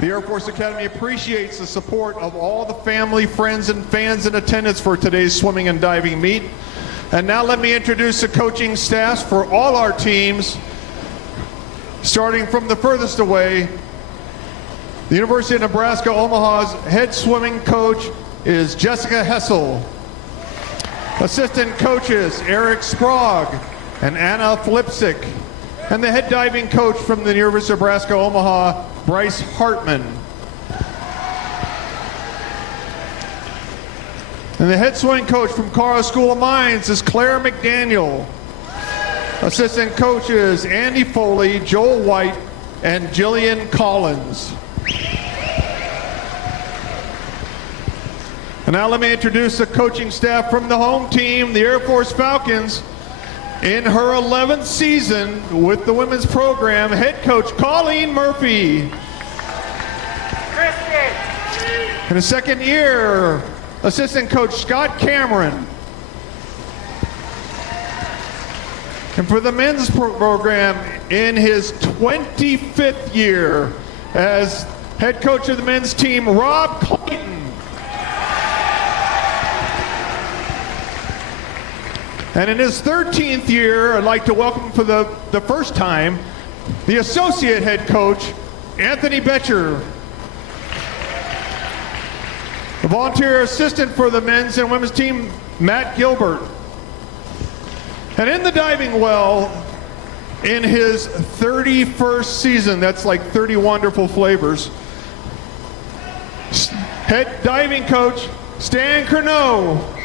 The Air Force Academy appreciates the support of all the family, friends, and fans in attendance for today's swimming and diving meet. And now let me introduce the coaching staffs for all our teams, starting from the furthest away. The University of Nebraska Omaha's head swimming coach is Jessica Hessel. Assistant coaches Eric Sprague and Anna Flipsick. And the head diving coach from the University of Nebraska Omaha, Bryce Hartman. And the head swimming coach from Colorado School of Mines is Claire McDaniel. Assistant coaches Andy Foley, Joel White, and Jillian Collins. And now let me introduce the coaching staff from the home team, the Air Force Falcons. In her 11th season with the women's program, head coach Colleen Murphy. In his second year, assistant coach Scott Cameron. And for the men's program, in his 25th year as head coach of the men's team, Rob Clayton. And in his 13th year, I'd like to welcome for the first time, the associate head coach, Anthony Betcher. The volunteer assistant for the men's and women's team, Matt Gilbert. And in the diving well, in his 31st season, that's like 30 wonderful flavors, head diving coach, Stan Curnow.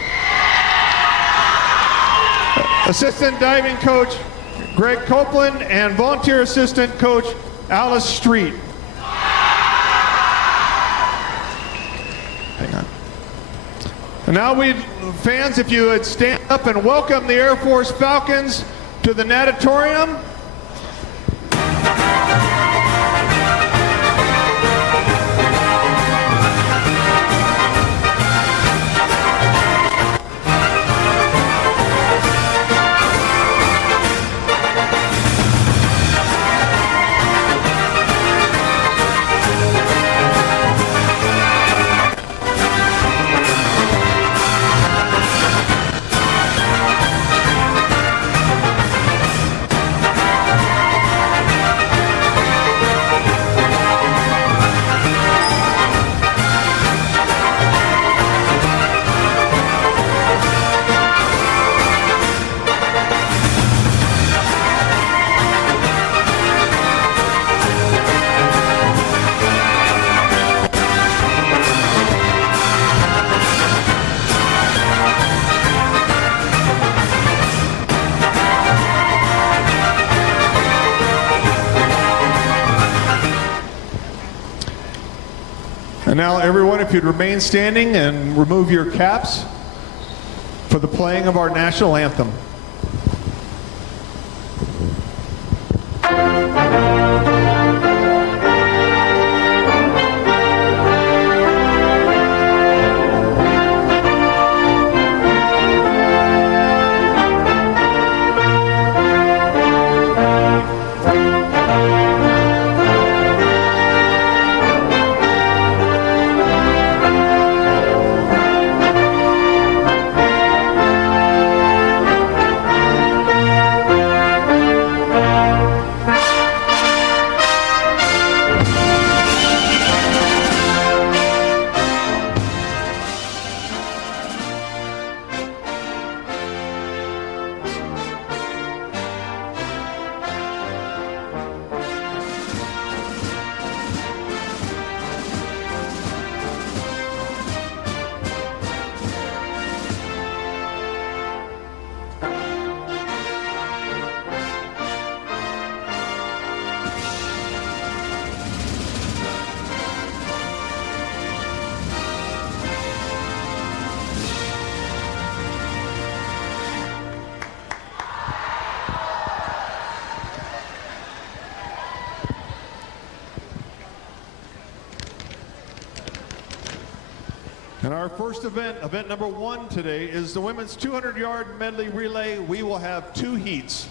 Assistant diving coach, Greg Copeland, and volunteer assistant coach, Alice Street. Hang on. And now fans, if you would stand up and welcome the Air Force Falcons to the natatorium. And now everyone, if you'd remain standing and remove your caps for the playing of our national anthem. And our first event number 1 today, is the women's 200-yard medley relay. We will have 2 heats.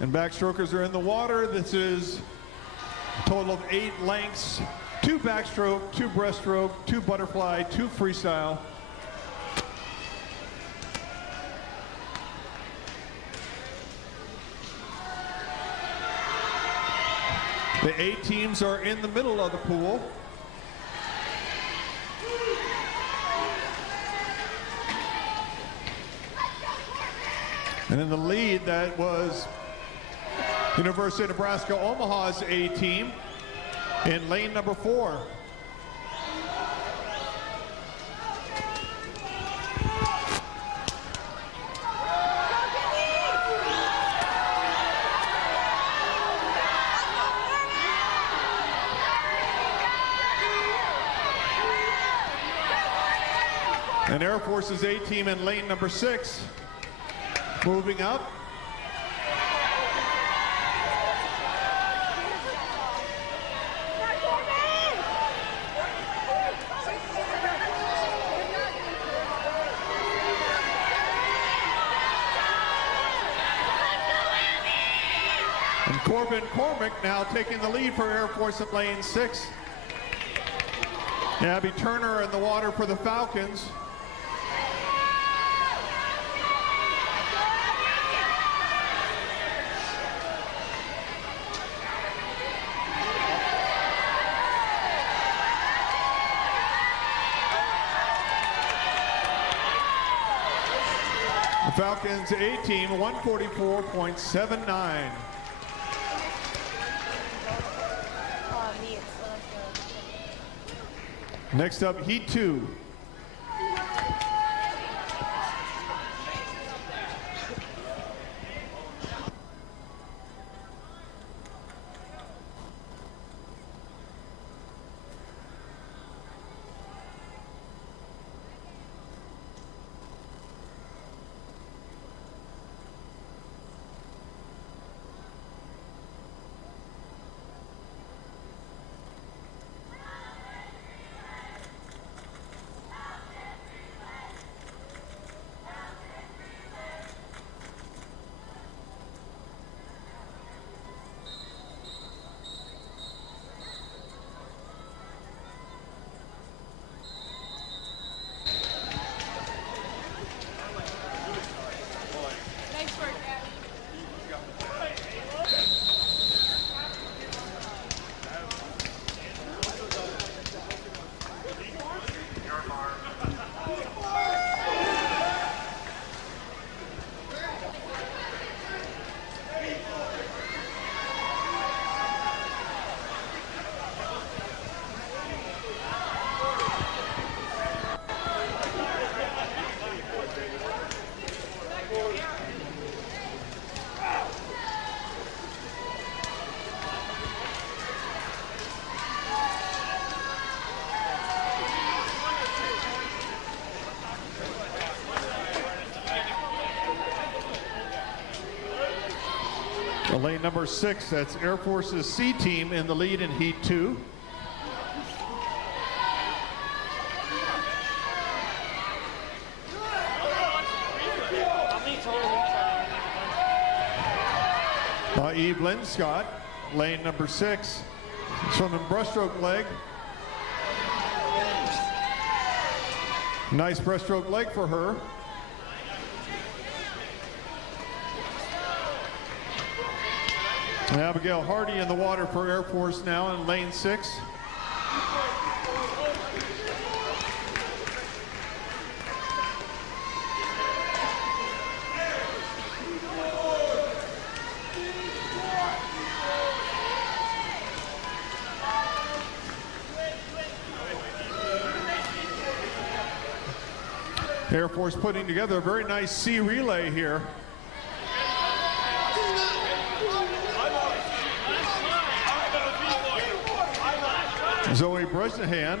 And backstrokers are in the water. This is a total of 8 lengths, 2 backstroke, 2 breaststroke, 2 butterfly, 2 freestyle. The 8 teams are in the middle of the pool. And in the lead, that was University of Nebraska Omaha's A team in lane number 4. And Air Force's A team in lane number 6, moving up. And Corbin Cormick now taking the lead for Air Force at lane 6. Abby Turner in the water for the Falcons. The Falcons A team 144.79. Next up, Heat 2. Lane number 6, that's Air Force's C team in the lead in Heat 2. Eve Linscott, lane number 6, swimming breaststroke leg. Nice breaststroke leg for her. Abigail Hardy in the water for Air Force now in lane 6. Air Force putting together a very nice C relay here. Zoe Bresnahan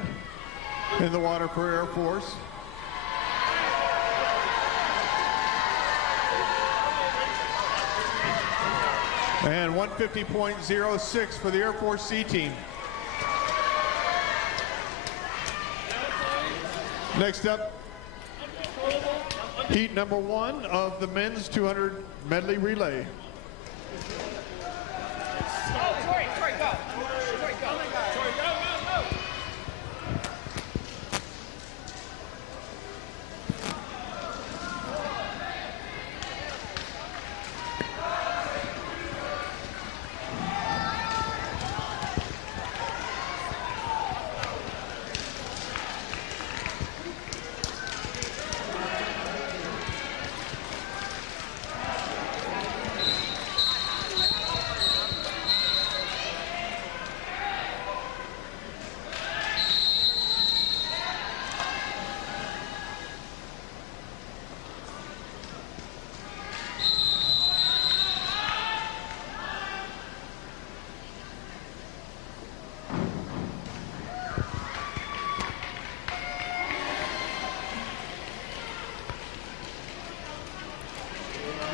in the water for Air Force. And 150.06 for the Air Force C team. Next up, heat number 1 of the men's 200 medley relay.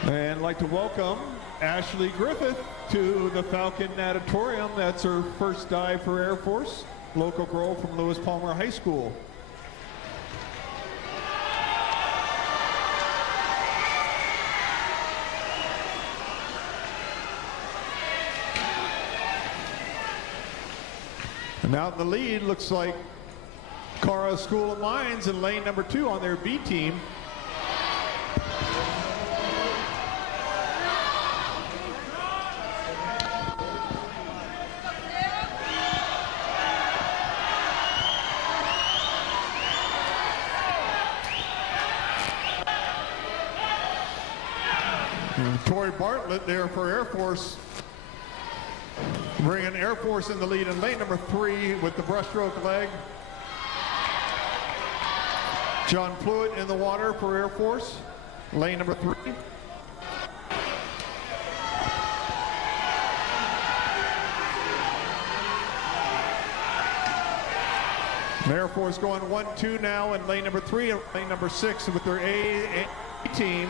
And I'd like to welcome Ashley Griffith to the Falcon Natatorium. That's her first dive for Air Force, local girl from Lewis Palmer High School. And out in the lead looks like Cara School of Mines in lane number 2 on their B team. Tori Bartlett there for Air Force, bringing Air Force in the lead in lane number 3 with the breaststroke leg. John Fluid in the water for Air Force, lane number 3. Air Force going 1-2 now in lane number 3 and lane number 6 with their A team.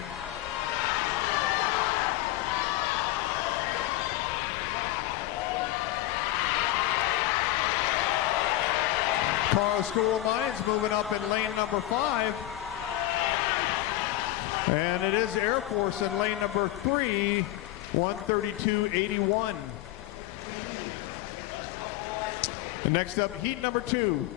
Cara School of Mines moving up in lane number 5. And it is Air Force in lane number 3, 132.81. And next up, heat number 2.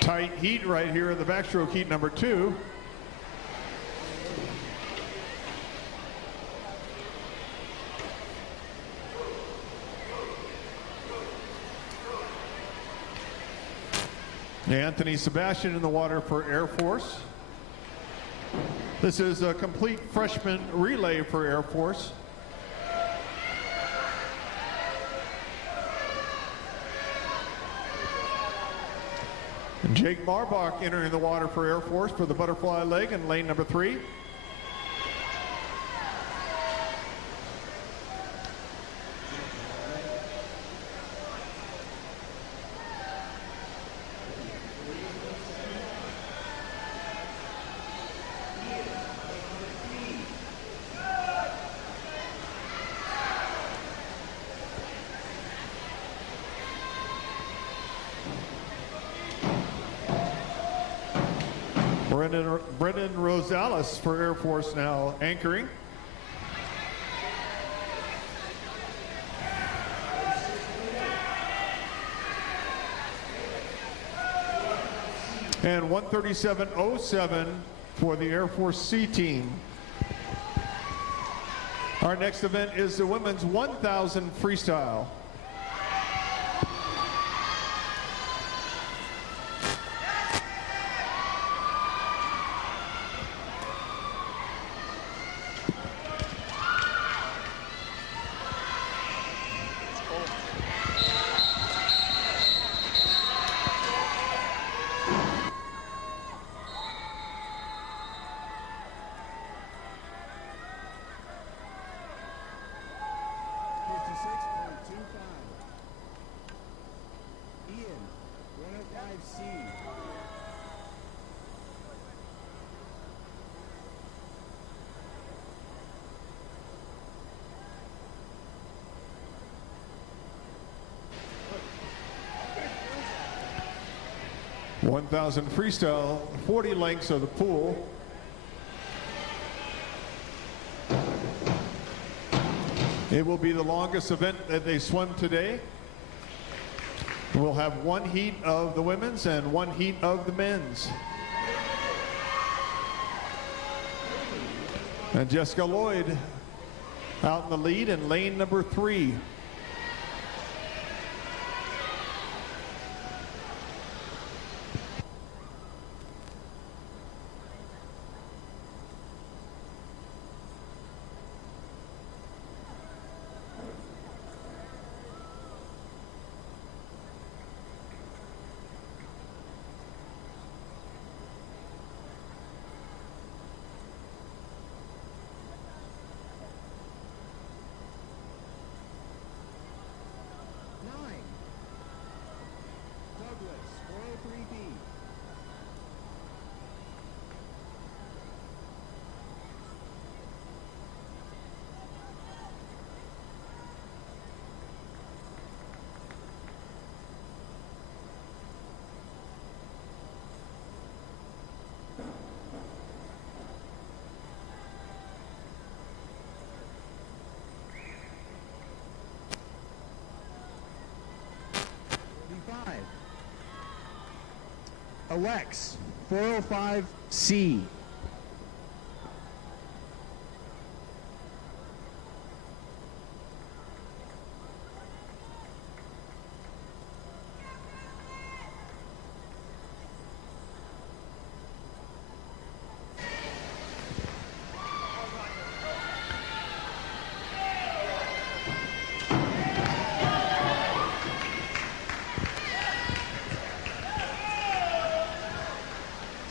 Tight heat right here in the backstroke heat number 2. Anthony Sebastian in the water for Air Force. This is a complete freshman relay for Air Force. And Jake Marbach entering the water for Air Force for the butterfly leg in lane number 3. Brendan Rosales for Air Force now anchoring. And 137.07 for the Air Force C team. Our next event is the women's 1,000 freestyle. .1,000 freestyle, 40 lengths of the pool. It will be the longest event that they swim today. We'll have one heat of the women's and one heat of the men's. And Jessica Lloyd out in the lead in lane number 3. Alex, 405C.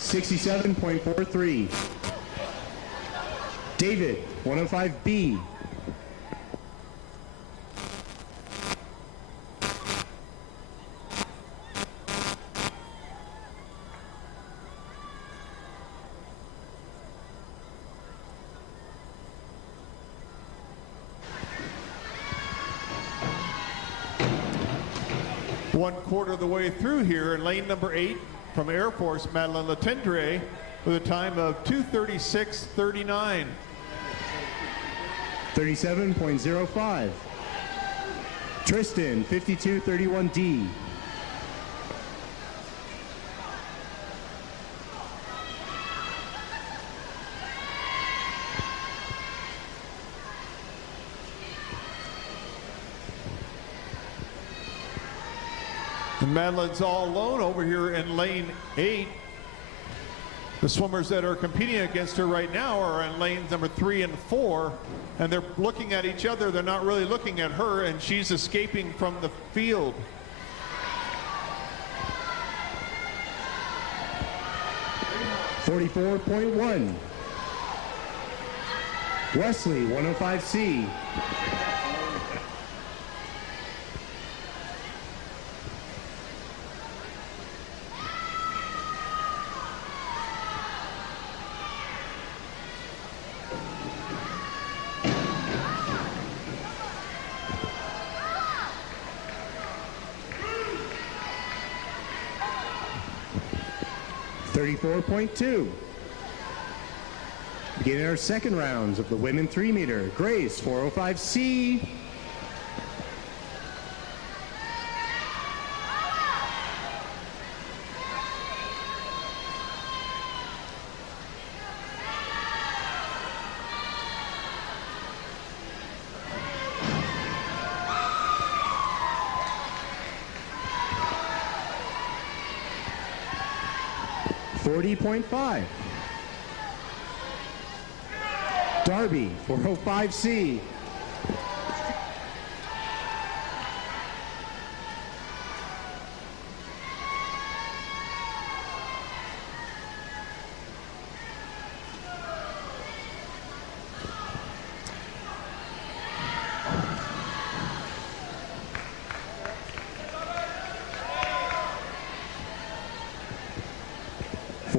.67.43. David, 105B. One quarter of the way through here in lane number 8 from Air Force, Madeline Letendre with a time of 2:36.39. 37.05. Tristan, 52.31D. And Madeline's all alone over here in lane 8. The swimmers that are competing against her right now are in lanes number 3 and 4, and they're looking at each other. They're not really looking at her, and she's escaping from the field. .44.1. Wesley, 105C. .34.2. Beginning our second rounds of the women 3-meter. Grace, 405C. $40.5. Darby, 405C.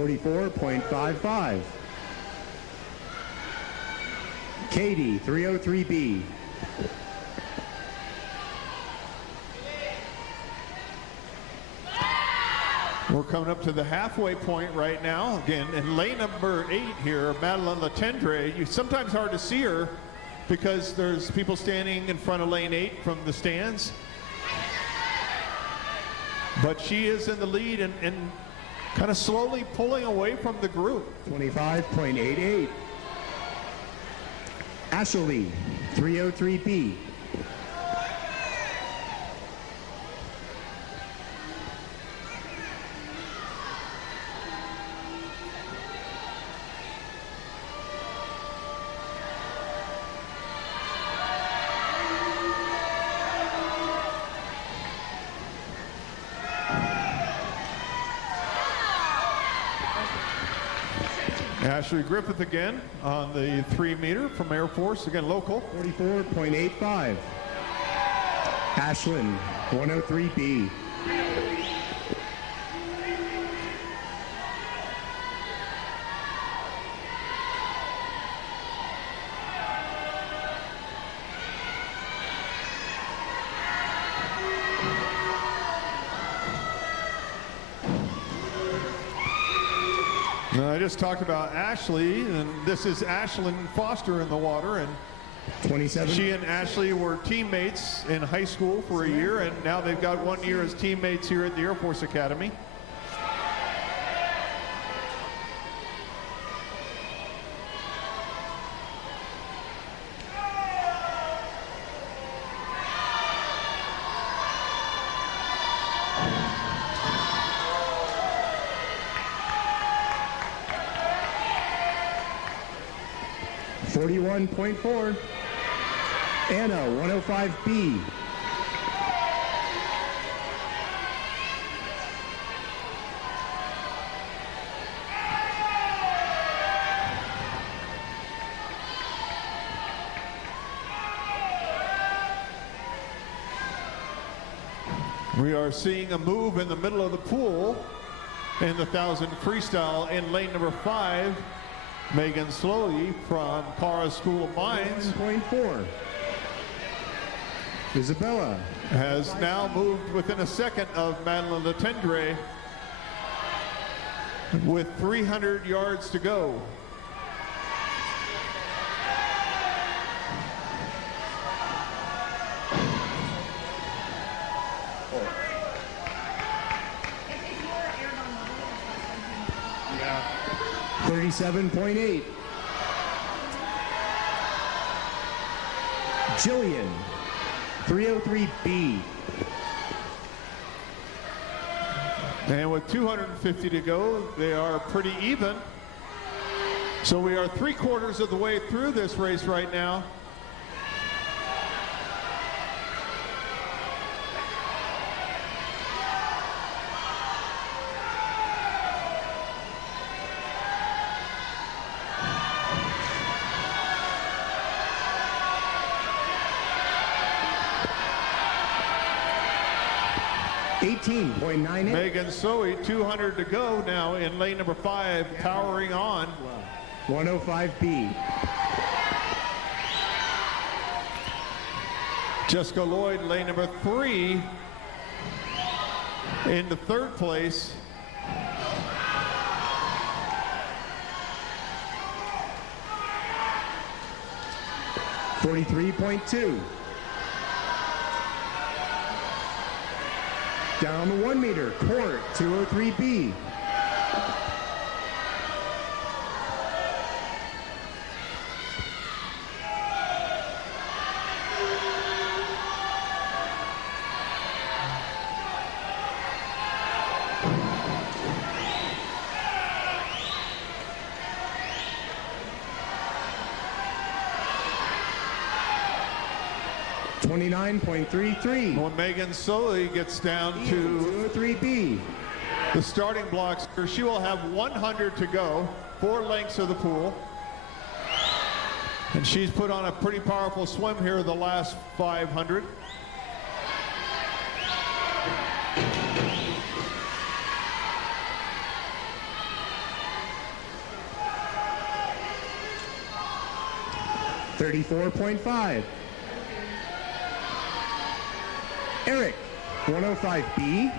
$44.55. Katie, 303B. We're coming up to the halfway point right now. Again, in lane number 8 here, Madeline Latendre. Sometimes hard to see her because there's people standing in front of lane 8 from the stands. But she is in the lead and kind of slowly pulling away from the group. 25.88. Ashley, 303B. Ashley Griffith again on the 3-meter from Air Force, again local. 44.85. Ashlyn, 103B. I just talked about Ashley, and this is Ashlyn Foster in the water, and 27. she and Ashley were teammates in high school for a year, and now they've got 1 year as teammates here at the Air Force Academy. $41.4. Anna, 105B. We are seeing a move in the middle of the pool in the 1,000 freestyle in lane number 5. Megan Slowey from Cara School of Mines 1.4. Isabella has now moved within a second of Madeline Latendre with 300 yards to go. Yeah. 37.8. Jillian, 303B. And with 250 to go, they are pretty even. So we are 3/4 of the way through this race right now. Megan Soey, 200 to go now in lane number 5, powering on. 105B. Jessica Lloyd, lane number 3, into 3rd place. 43.2. Down the 1 meter, court 203B. When Megan slowly gets down to 203B. the starting blocks, she will have 100 to go, 4 lengths of the pool. And she's put on a pretty powerful swim here the last 500. $34.5. Eric, 105B.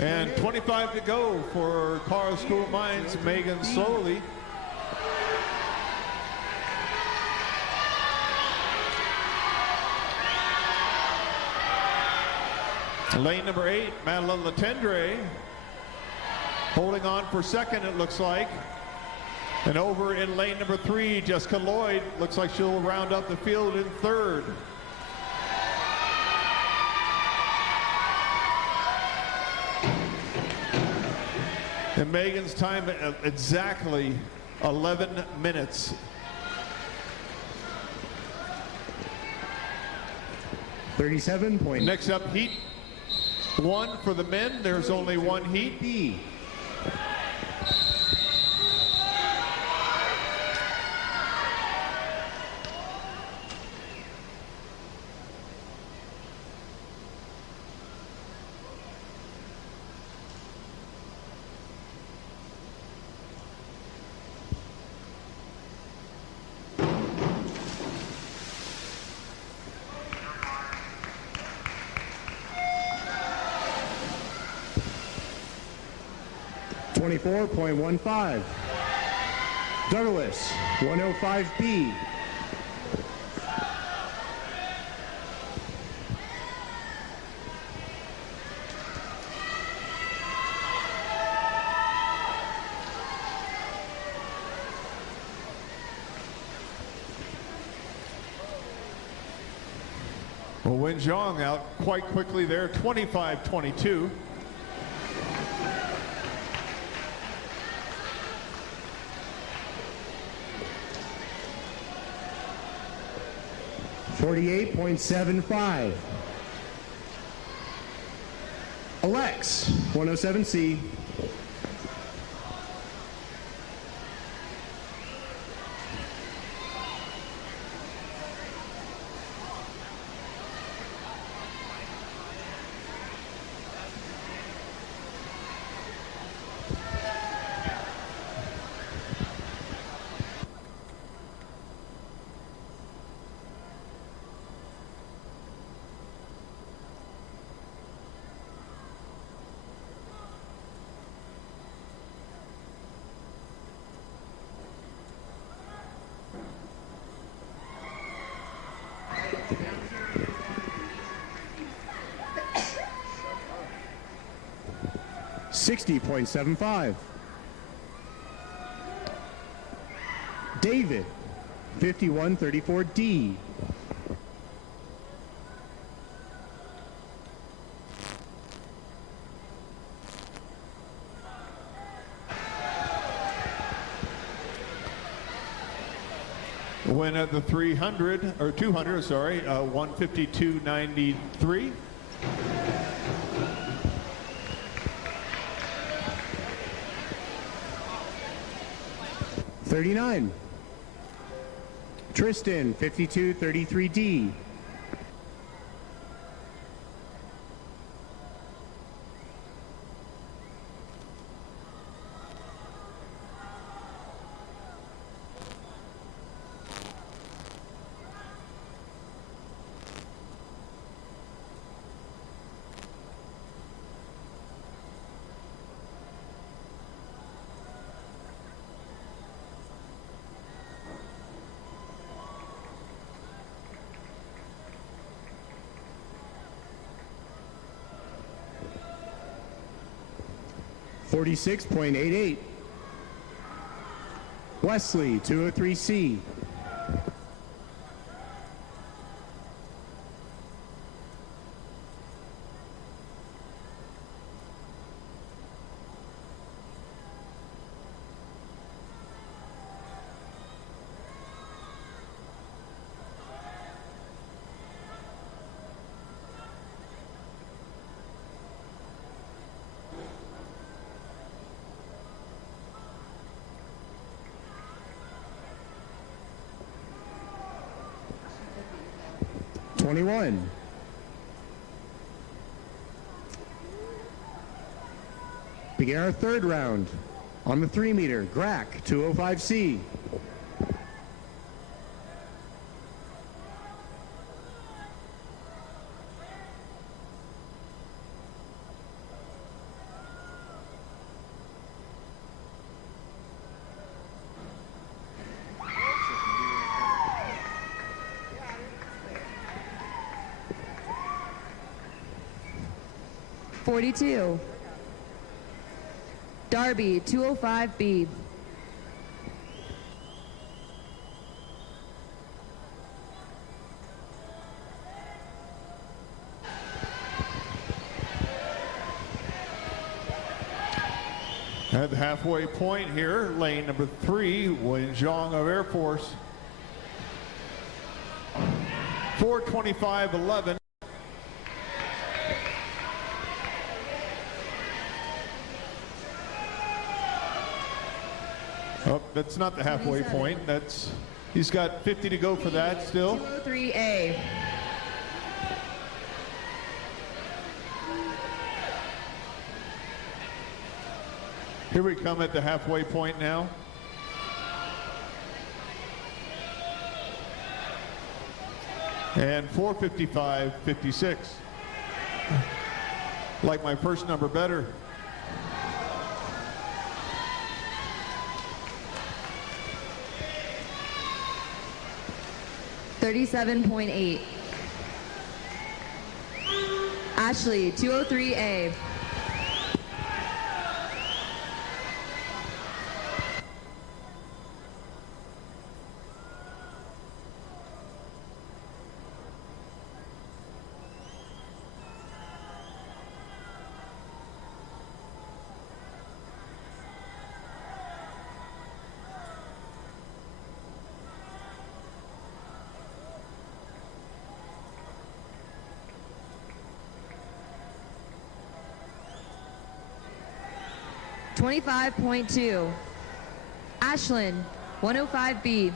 And 25 to go for Carl School of Mines, Megan Slowly. Lane number 8, Madeline Latendre, holding on for second, it looks like. And over in lane number 3, Jessica Lloyd, looks like she'll round up the field in third. And Megan's time exactly 11 minutes. Next up, heat 1 for the men. There's only one heat. B. $24.15. Douglas, 105B. Well, Wen Zhang out quite quickly there, 25-22. $48.75. Alex, 107C. $60.75. David, 5134D. Win at the 300 or 200, sorry, 152.93. $39. Tristan, 5233D. 46.88. Wesley, 203C. 21. Begin our third round. On the 3 meter, Grack, 205C. .42. Darby, 205B. At the halfway point here, lane number 3, Wen Zhang of Air Force. 4:25.11. Oh, that's not the halfway point. He's got 50 to go for that still. 203A. Here we come at the halfway point now. And 4:55.56. Like my first number better. .37.8. Ashley, 203A. .25.2. Ashlyn, 105B.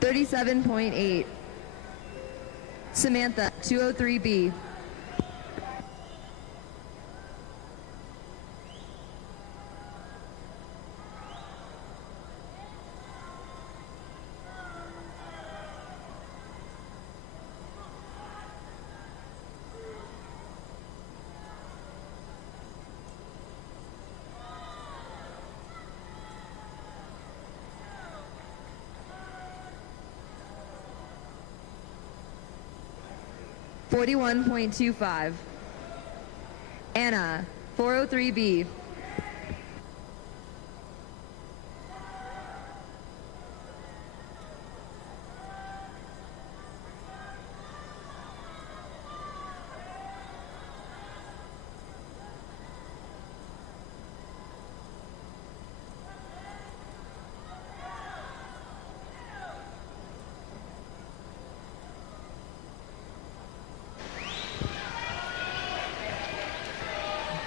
.37.8. Samantha, 203B. .41.25. Anna, 403B.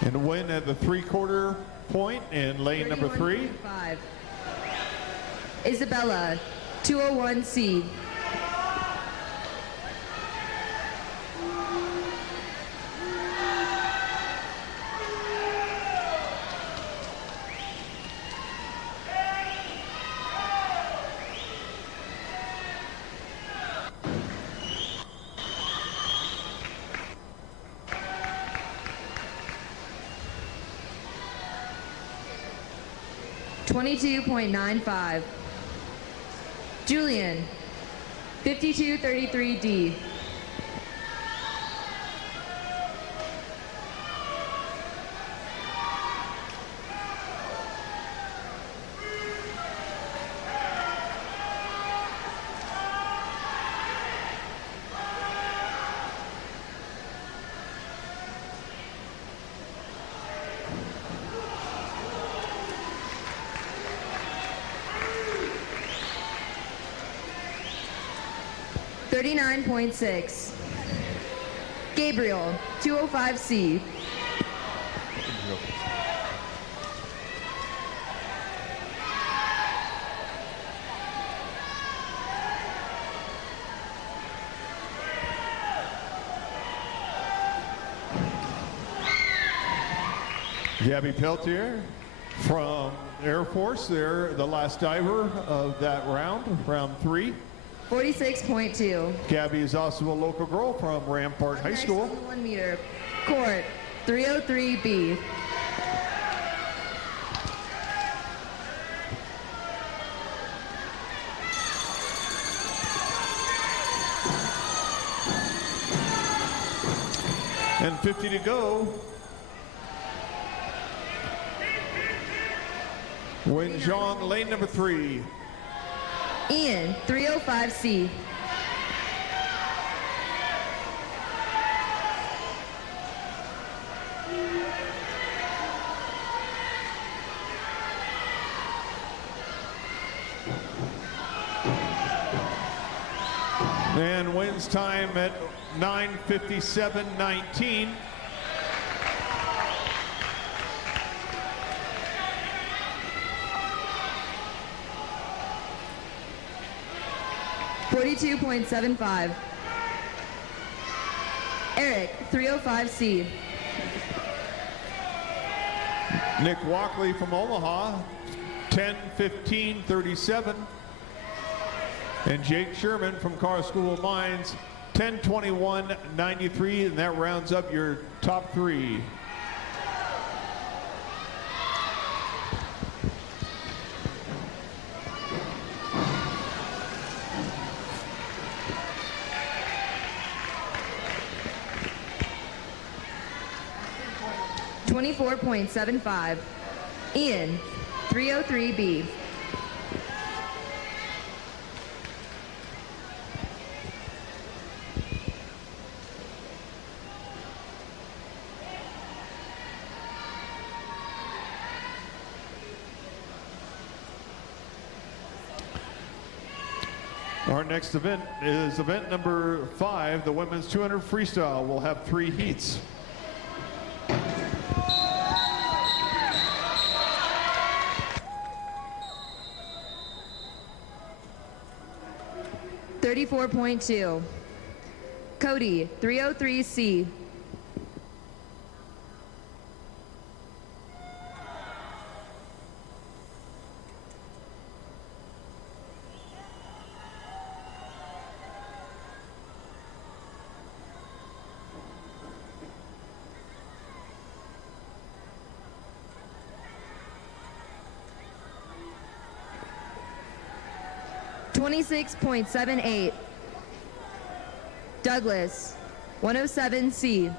And Wen at the 3/4 point in lane number 3. Isabella, 201C. 22.95. Julian, 5233D. $39.6. Gabriel, 205C. Gabby Peltier from Air Force, they're the last diver of that round, round 3. 46.2. Gabby is also a local girl from Rampart High Next School. on the 1 meter. Court, 303B. And 50 to go. Wen Zhang, lane number 3. Ian, 305C. And Wen's time at 9:57.19. $42.75. Eric, 305C. Nick Walkley from Omaha, 10:15.37. And Jake Sherman from Carr School of Mines, 10:21.93, and that rounds up your top 3. $24.75. Ian, 303B. Our next event is event number 5, the women's 200 freestyle. We'll have 3 heats. $34.2. Cody, 303C. $26.78. Douglas, 107C.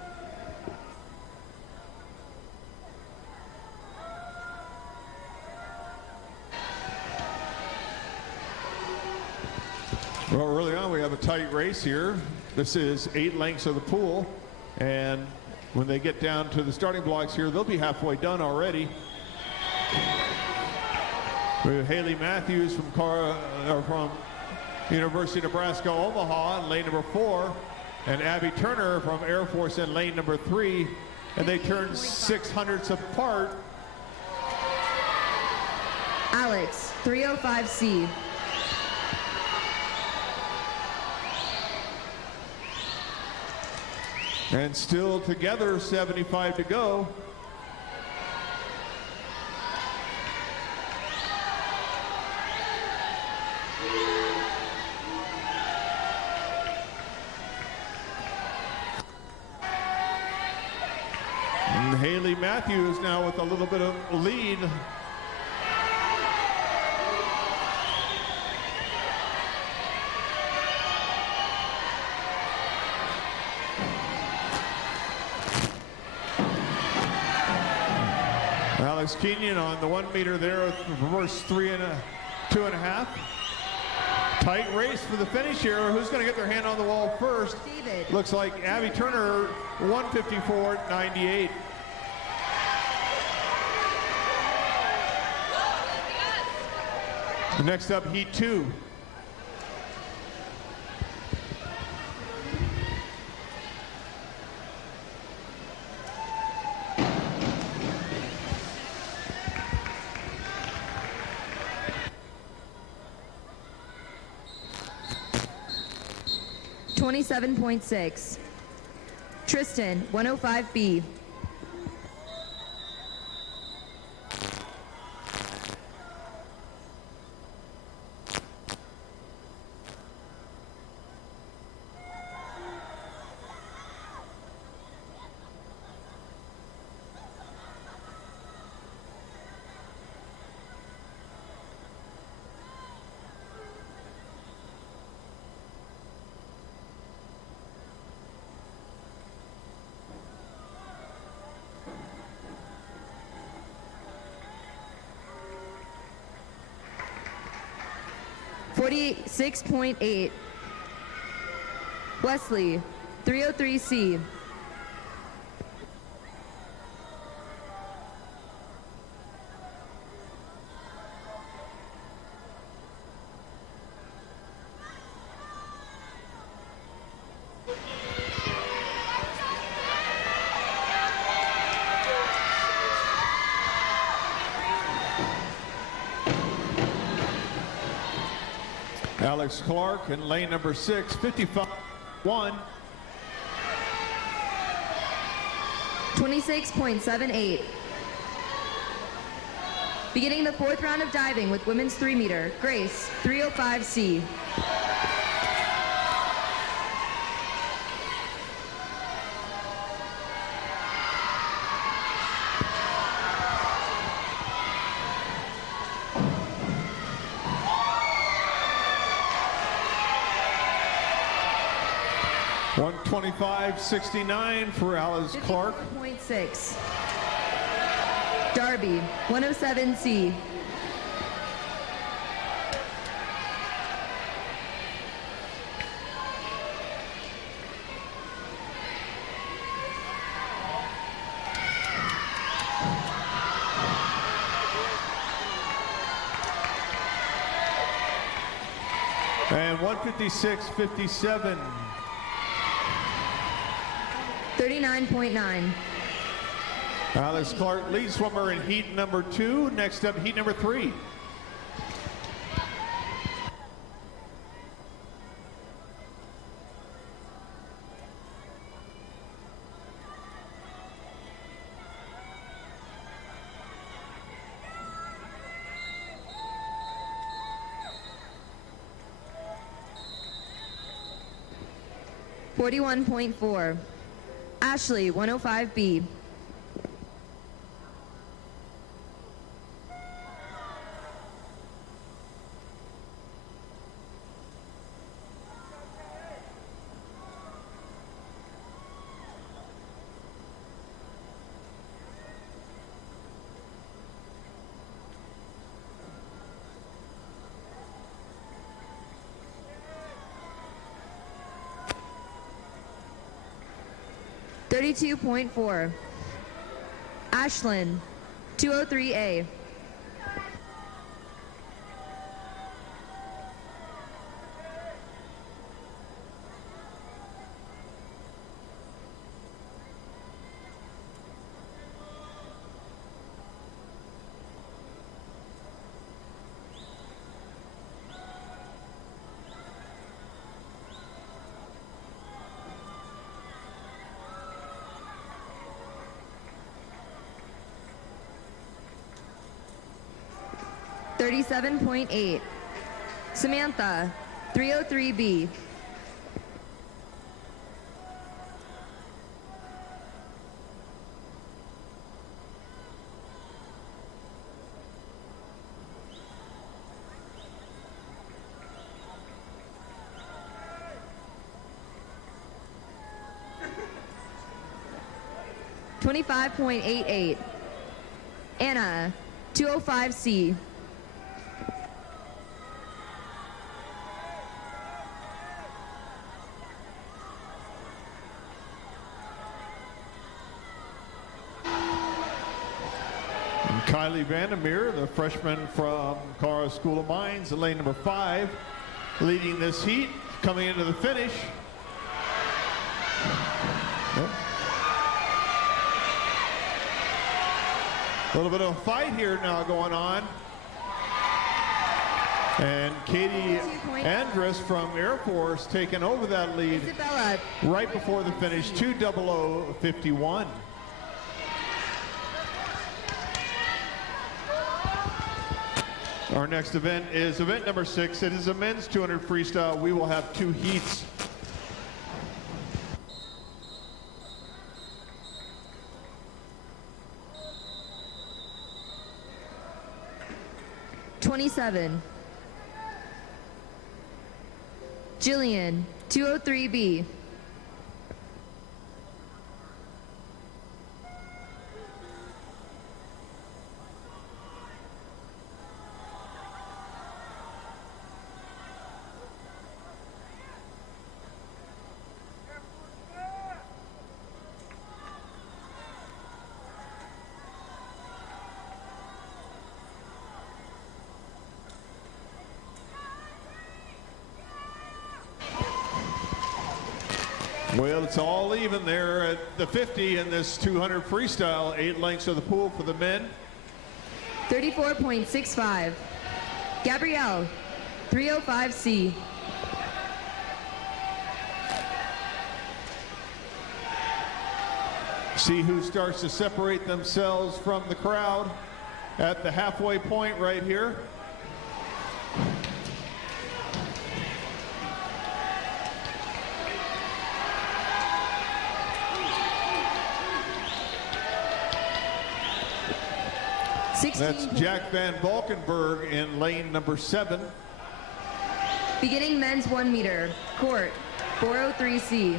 Well, early on, we have a tight race here. This is 8 lengths of the pool, and when they get down to the starting blocks here, they'll be halfway done already. We have Haley Matthews from University of Nebraska, Omaha, in lane number 4, and Abby Turner from Air Force in lane number 3, and they turn 600ths apart. Alex, 305C. And still together, 75 to go. And Haley Matthews now with a little bit of lead. Alex Kenyon on the 1 meter there, reverse 2.5. Tight race for the finish here. Who's going to get their hand on the wall first? David. Looks like Abby Turner, 154.98. Next up, heat 2. .27.6. Tristan, 105B. .46.8. Wesley, 303C. Alex Clark in lane number 6, 55.1. 26.78. Beginning the 4th round of diving with women's 3 meter, Grace, 305C. .125.69 for Alice Clark. 54.6. Darby, 107C. And 156.57. 39.9. Alice Clark, lead swimmer in heat number 2. Next up, heat number 3. .41.4. Ashley, 105B. .32.4. Ashlyn, 203A. .37.8. Samantha, 303B. .25.88. Anna, 205C. And Kylie Vandermeer, the freshman from Colorado School of Mines, in lane number 5, leading this heat, coming into the finish. Yep. A little bit of a fight here now going on. And Katie Andrus from Air Force taking over that lead Isabella, right before the finish, 2:00:51. Our next event is event number 6. It is a men's 200 freestyle. We will have 2 heats. '27. Jillian, 203B. Well, it's all even there at the 50 in this 200 freestyle. 8 lengths of the pool for the men. 34.65. Gabrielle, 305C. See who starts to separate themselves from the crowd at the halfway point right here. That's Jack Van Valkenburg in lane number 7. Beginning men's 1 meter, court, 403C.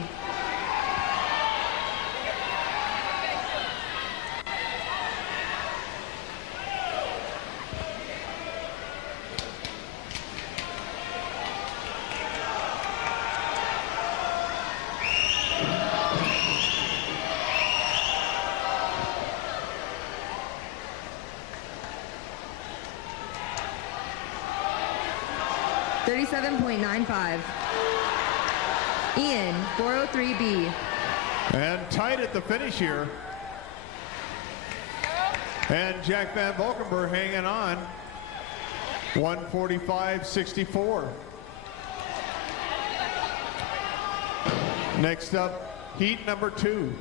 .95. Ian, 403B. And tight at the finish here. And Jack Van Valkenburg hanging on. 1:45.64. Next up, heat number 2.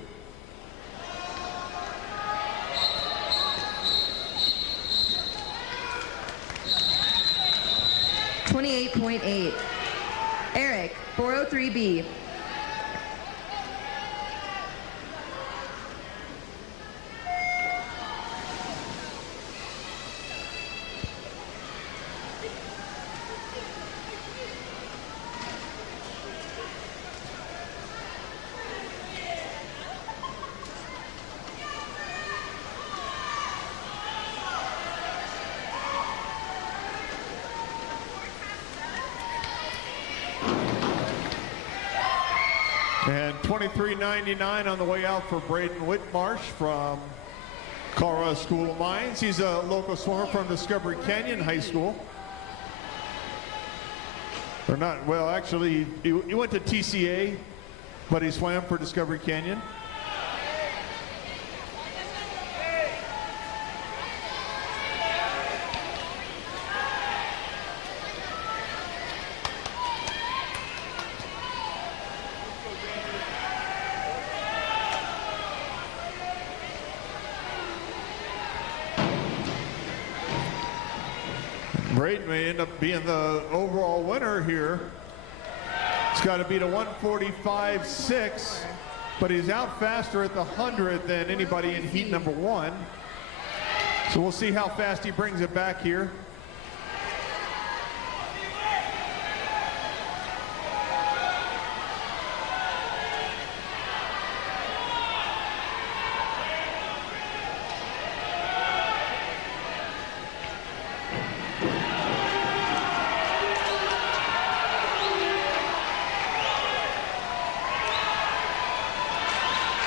.28. Eric, 403B. And $23.99 on the way out for Braden Whitmarsh from Colorado School of Mines. He's a local swimmer from Discovery Canyon High School. Or not, well, actually, he went to TCA, but he swam for Discovery Canyon. Braden may end up being the overall winner here. He's got to beat a 1:45.6, but he's out faster at the 100 than anybody in heat number 1. So we'll see how fast he brings it back here.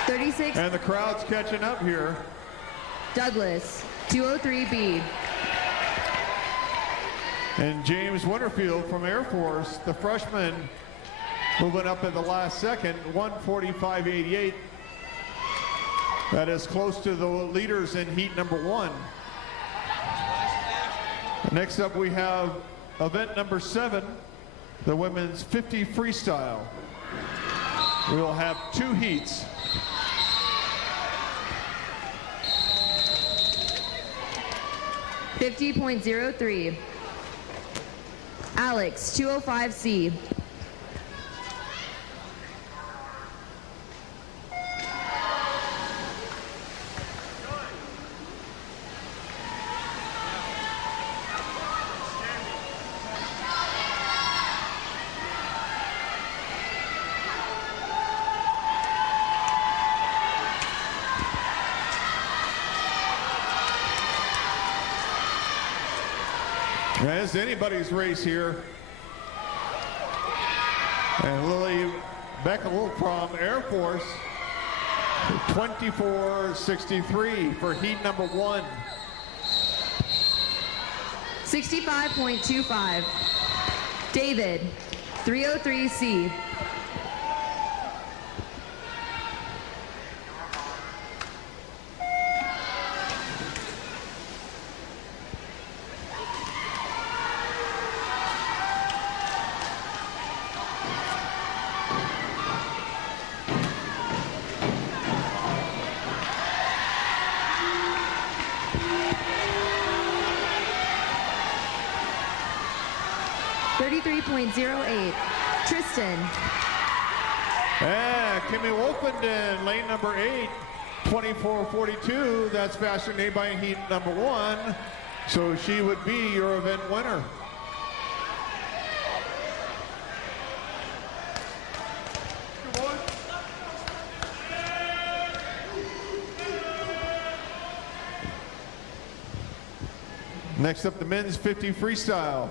36. And the crowd's catching up here. Douglas, 203B. And James Winterfield from Air Force, the freshman, moving up at the last second, 1:45.88. That is close to the leaders in heat number 1. Next up we have event number 7, the women's 50 freestyle. We will have 2 heats. $50.03. Alex, 205C. It's anybody's race here. And Lily Beckel from Air Force, 24.63 for heat number 1. 65.25. David, 303C. .08. Tristan. And Kimmy Wolfenden, lane number 8, 24.42. That's faster than anybody in heat number 1. So she would be your event winner. Next up, the men's 50 freestyle.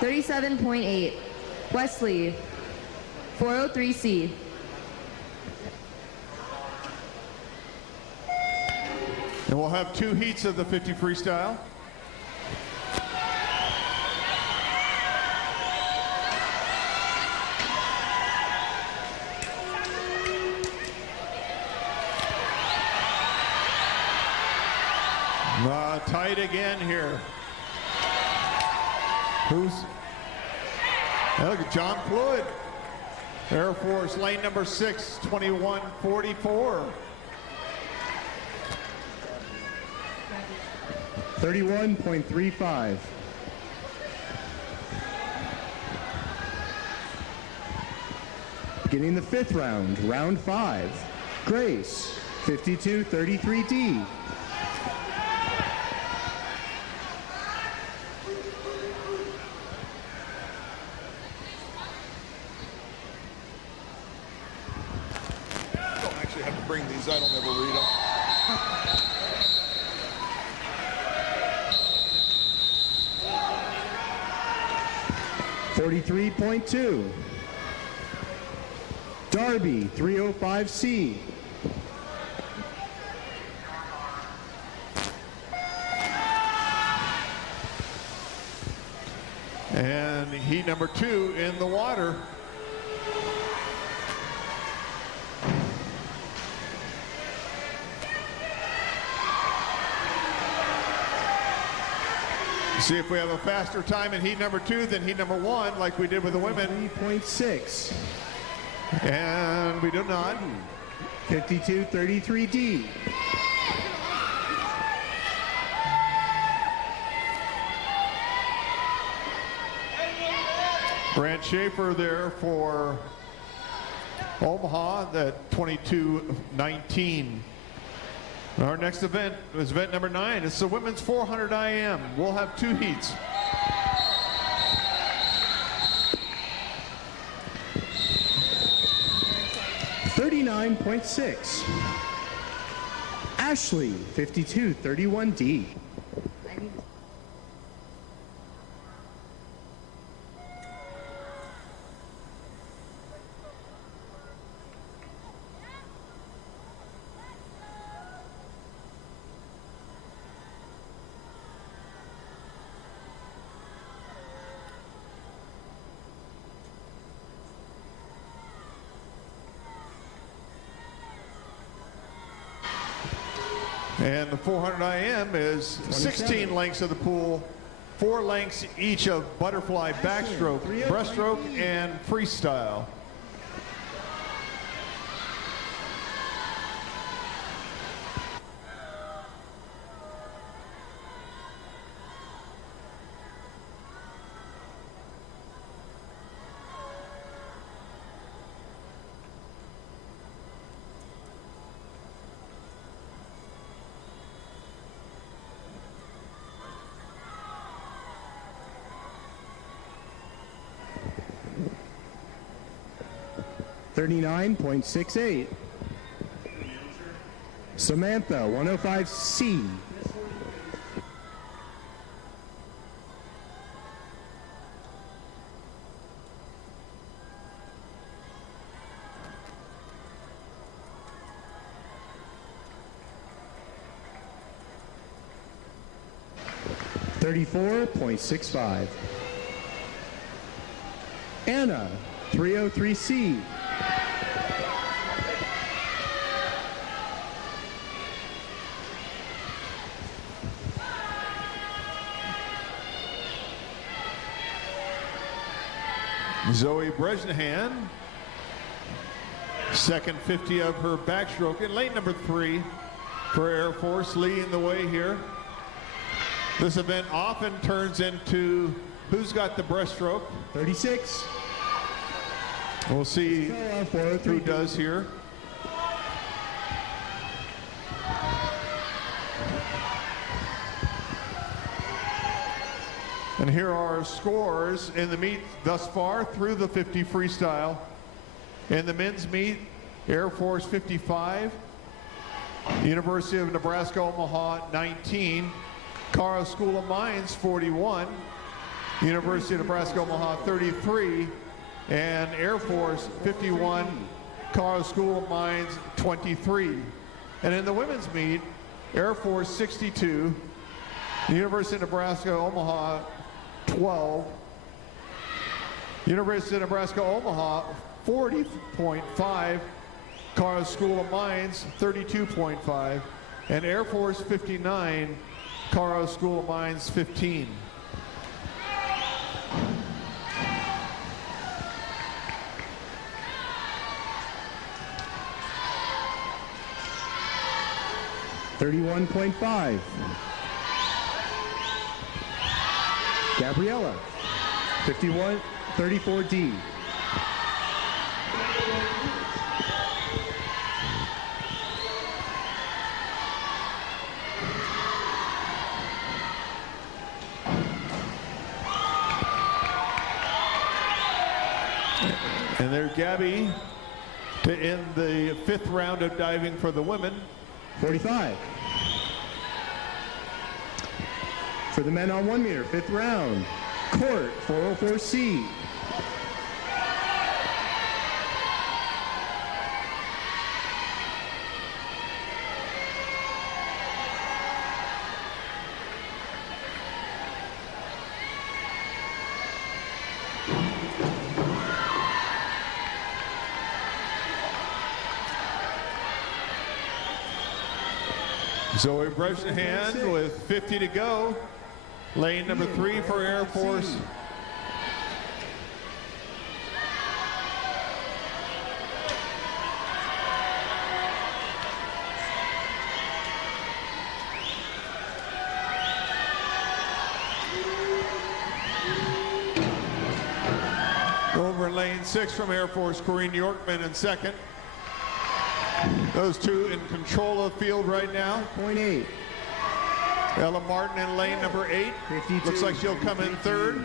$37.8. Wesley, 403C. And we'll have 2 heats of the 50 freestyle. Tight again here. Look at John Floyd. Air Force, lane number 6, 21.44. 31.35. Beginning the 5th round, round 5. Grace, 52.33D. Bring these, I don't ever read them. $43.2. Darby, 305C. And heat number 2 in the water. See if we have a faster time in heat number 2 than heat number 1, like we did with the women. 3.6. And we do not. 52.33D. Grant Schaefer there for Omaha, that 22.19. Our next event is event number 9. It's the women's 400 IM. We'll have 2 heats. $39.6. Ashley, 52.31D. And the 400 IM is 16 lengths of the pool, 4 lengths each of butterfly, backstroke, breaststroke, and freestyle. .38. Samantha, 105C. .34.65. Anna, 303C. Zoe Bresnahan, second 50 of her backstroke in lane number 3 for Air Force, leading the way here. This event often turns into who's got the breaststroke. 36. We'll see who does here. And here are our scores in the meet thus far through the 50 freestyle. In the men's meet, Air Force 55, University of Nebraska Omaha 19, Colorado School of Mines 41, University of Nebraska Omaha 33, and Air Force 51, Colorado School of Mines 23. And in the women's meet, Air Force 62, University of Nebraska Omaha 12, University of Nebraska Omaha 40.5, Colorado School of Mines 32.5, and Air Force 59, Colorado School of Mines 15. .31.5. Gabriella, 34D. And there's Gabby to end the 5th round of diving for the women. 45. For the men on 1 meter, 5th round, Court, 404C. Zoe Bresnahan with 50 to go. Lane number 3 for Air Force. Over in lane 6 from Air Force, Corrine Yorkman in second. Those two in control of the field right now. .8. Ella Martin in lane number 8. 52. Looks like she'll come in third.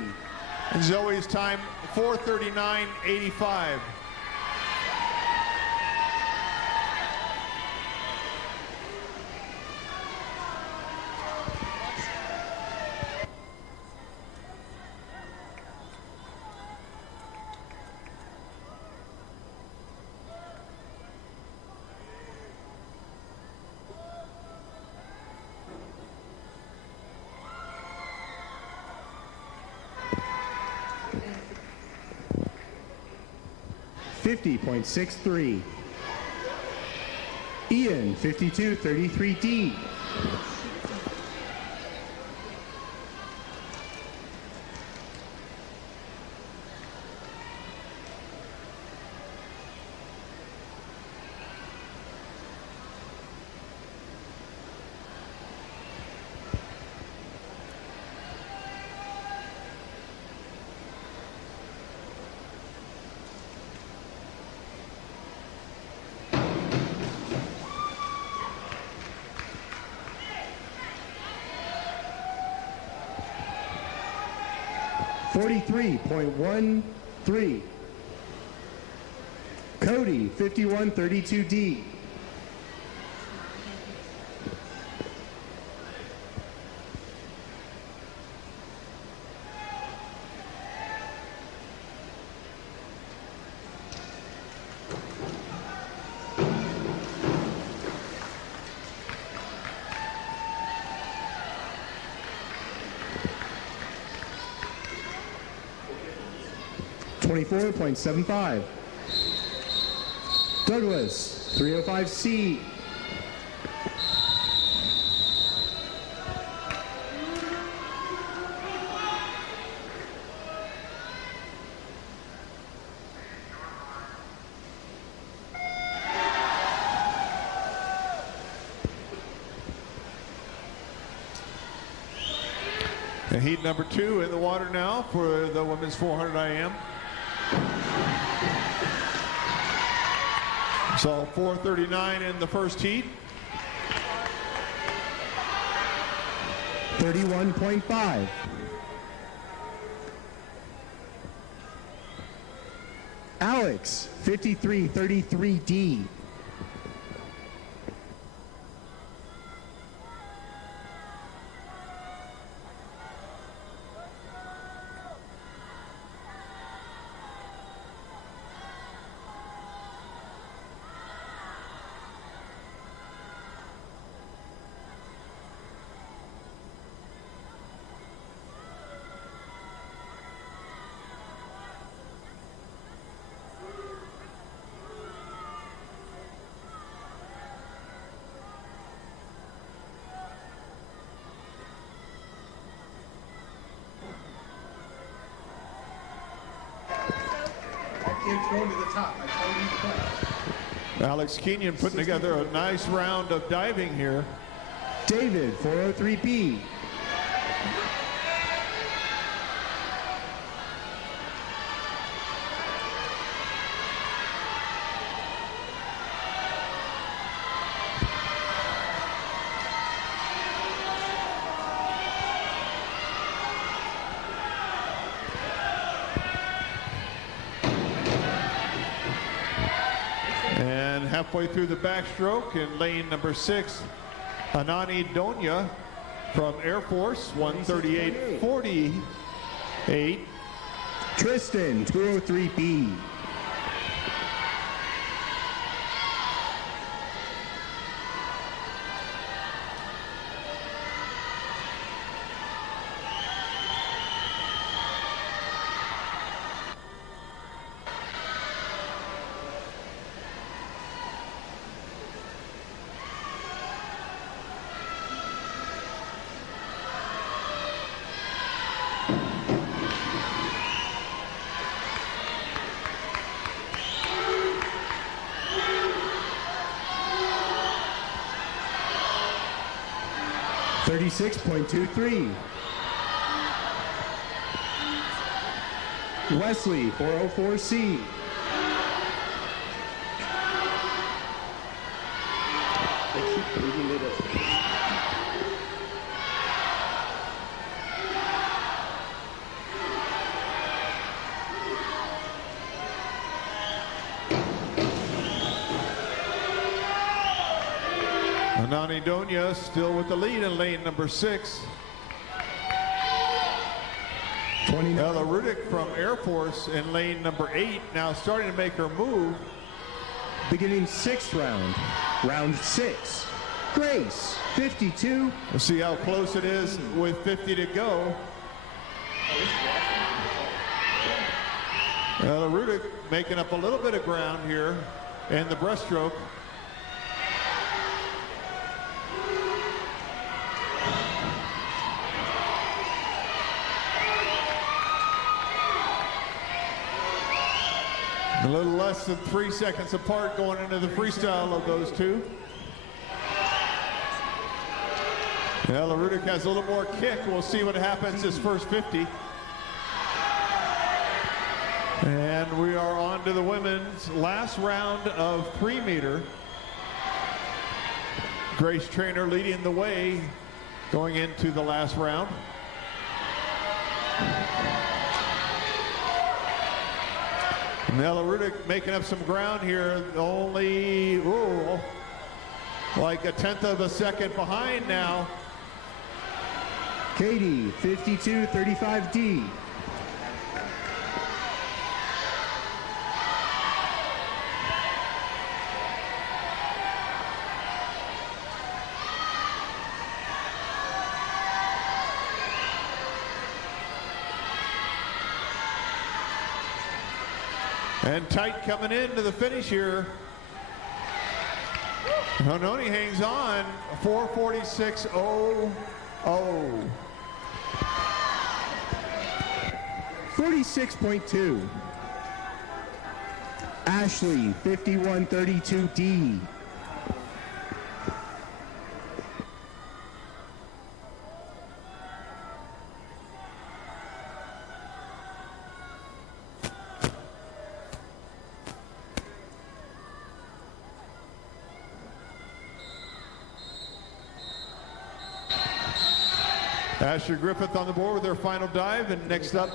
And Zoe's time 4:39.85. .50.63. Ian, 52-33D. .13. Cody, 51-32D. .74.75. Douglas, 305C. And heat number 2 in the water now for the women's 400 IM. So 4:39 in the first heat. 31.5. Alex, 53-33D. Going to the top. I told you to play. Alex Kenyon putting together a nice round of diving here. David, 403B. Halfway through the backstroke in lane number 6, Anani Donya from Air Force, 138.48. Tristan, 203B. .36.23. Wesley, 404C. Anani Donya still with the lead in lane number 6. Ella Rudick from Air Force in lane number 8, now starting to make her move. Beginning 6th round, round 6. Grace, 52. We'll see how close it is with 50 to go. Ella Rudick making up a little bit of ground here in the breaststroke. A little less than 3 seconds apart going into the freestyle of those two. Now LaRudic has a little more kick. We'll see what happens this first 50. And we are on to the women's last round of 3 meter. Grace Trainer leading the way going into the last round. Now LaRudic making up some ground here, only like a 1/10 of a second behind now. Katie, 52-35D. And tight coming into the finish here. Hononi hangs on, 4:46.00. 46.2. Ashley, 51-32D. Asher Griffith on the board with their final dive, and next up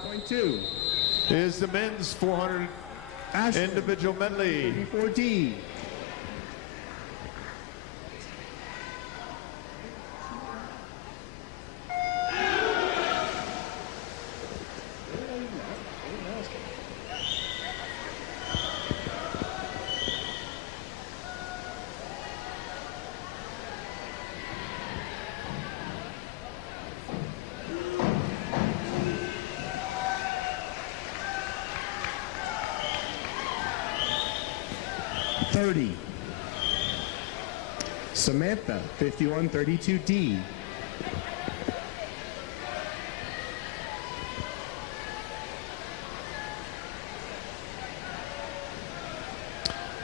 is the men's 400 individual medley. 34D. Samantha, 51-32D.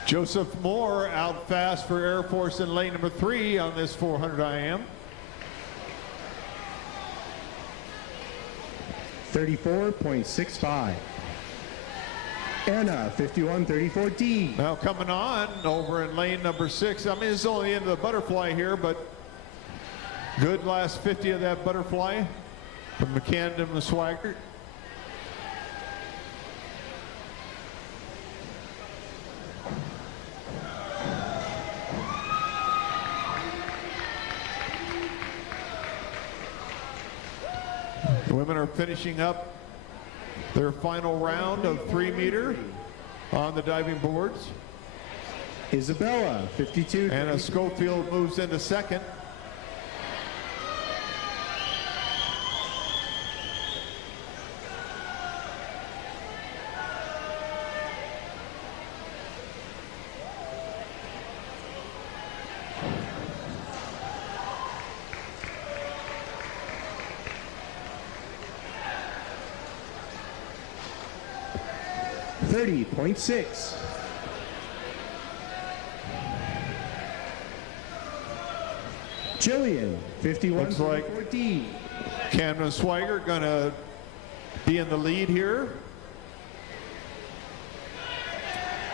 Joseph Moore out fast for Air Force in lane number 3 on this 400 IM. 34.65. Anna, 51-34D. Now coming on over in lane number 6. I mean, it's only the end of the butterfly here, but good last 50 of that butterfly from McCandon and Swaggart. The women are finishing up their final round of 3 meter on the diving boards. Isabella, 52. Anna Schofield moves into second. .6. Jillian, 51-34D. Camden Swaggart gonna be in the lead here.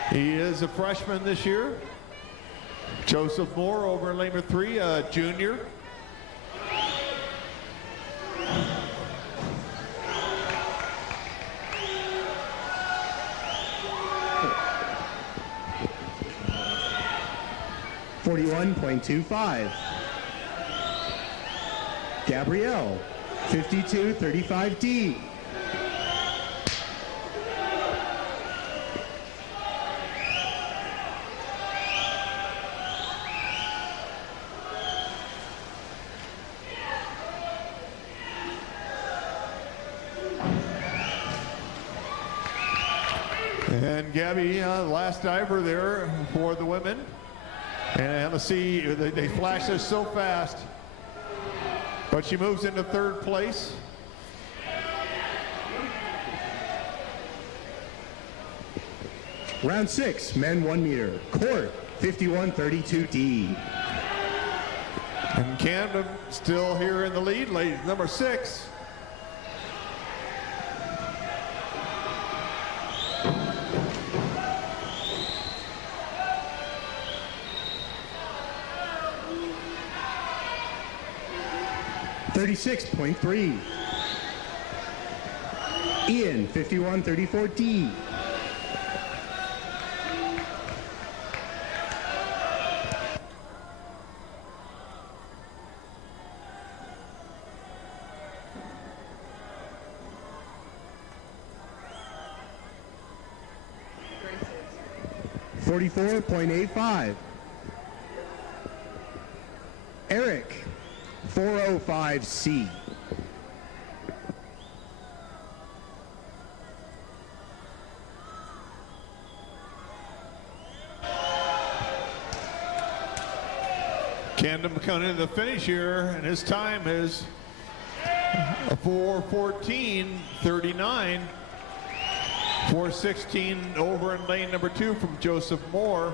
He is a freshman this year. Joseph Moore over in lane number 3, a junior. .25. Gabrielle, 52-35D. And Gabby, last diver there for the women. And let's see, they flash this so fast. But she moves into 3rd place. Round 6, men 1 meter. Court 51-32D. And Camden still here in the lead, ladies, number 6. .36.3. Ian 51-34D. .44.85. Eric 405C. Camden coming into the finish here, and his time is a 4:14.39. 4:16 over in lane number 2 from Joseph Moore.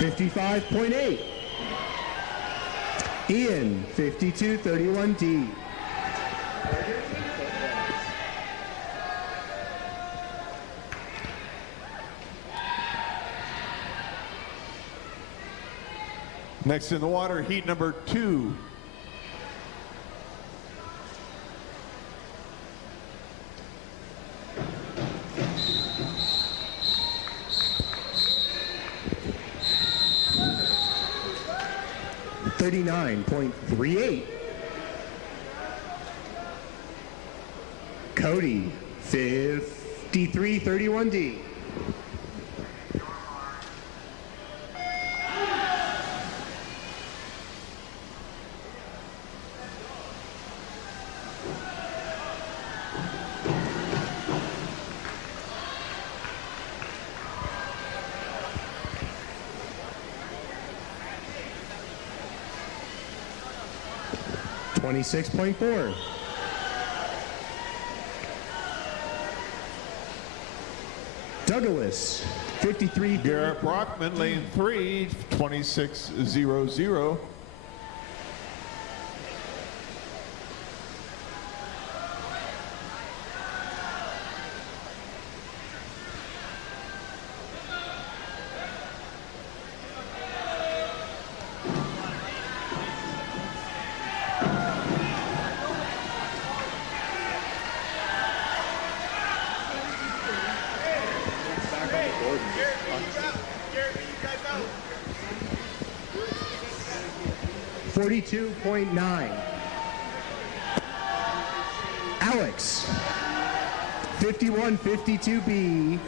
.55.8. Ian 52-31D. Next in the water, heat number 2. .39.38. Cody 53-31D. .26.4. Douglas 53. Garrett Brockman, lane 3, 26.00. .42.9. Alex 51-52B.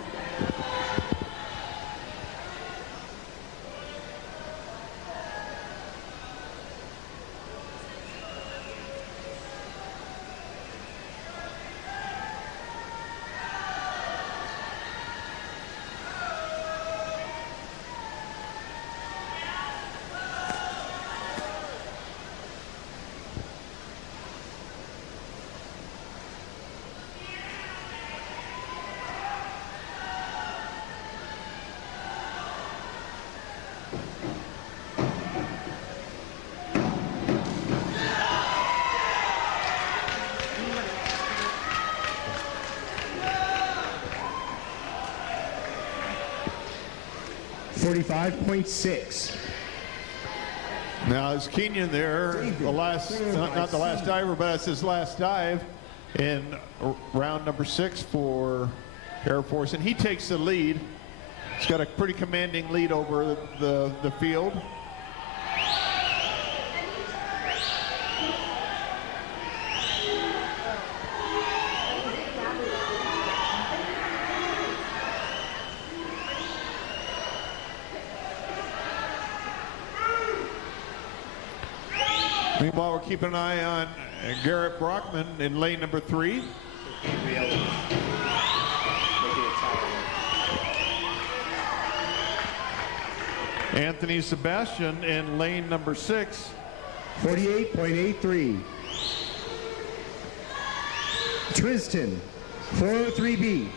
.45.6. Now is Kenyon there, the last, not the last diver, but it's his last dive in round number 6 for Air Force, and he takes the lead. He's got a pretty commanding lead over the field. Meanwhile, we're keeping an eye on Garrett Brockman in lane number 3. Anthony Sebastian in lane number 6. 48.83. Tristan, 403B.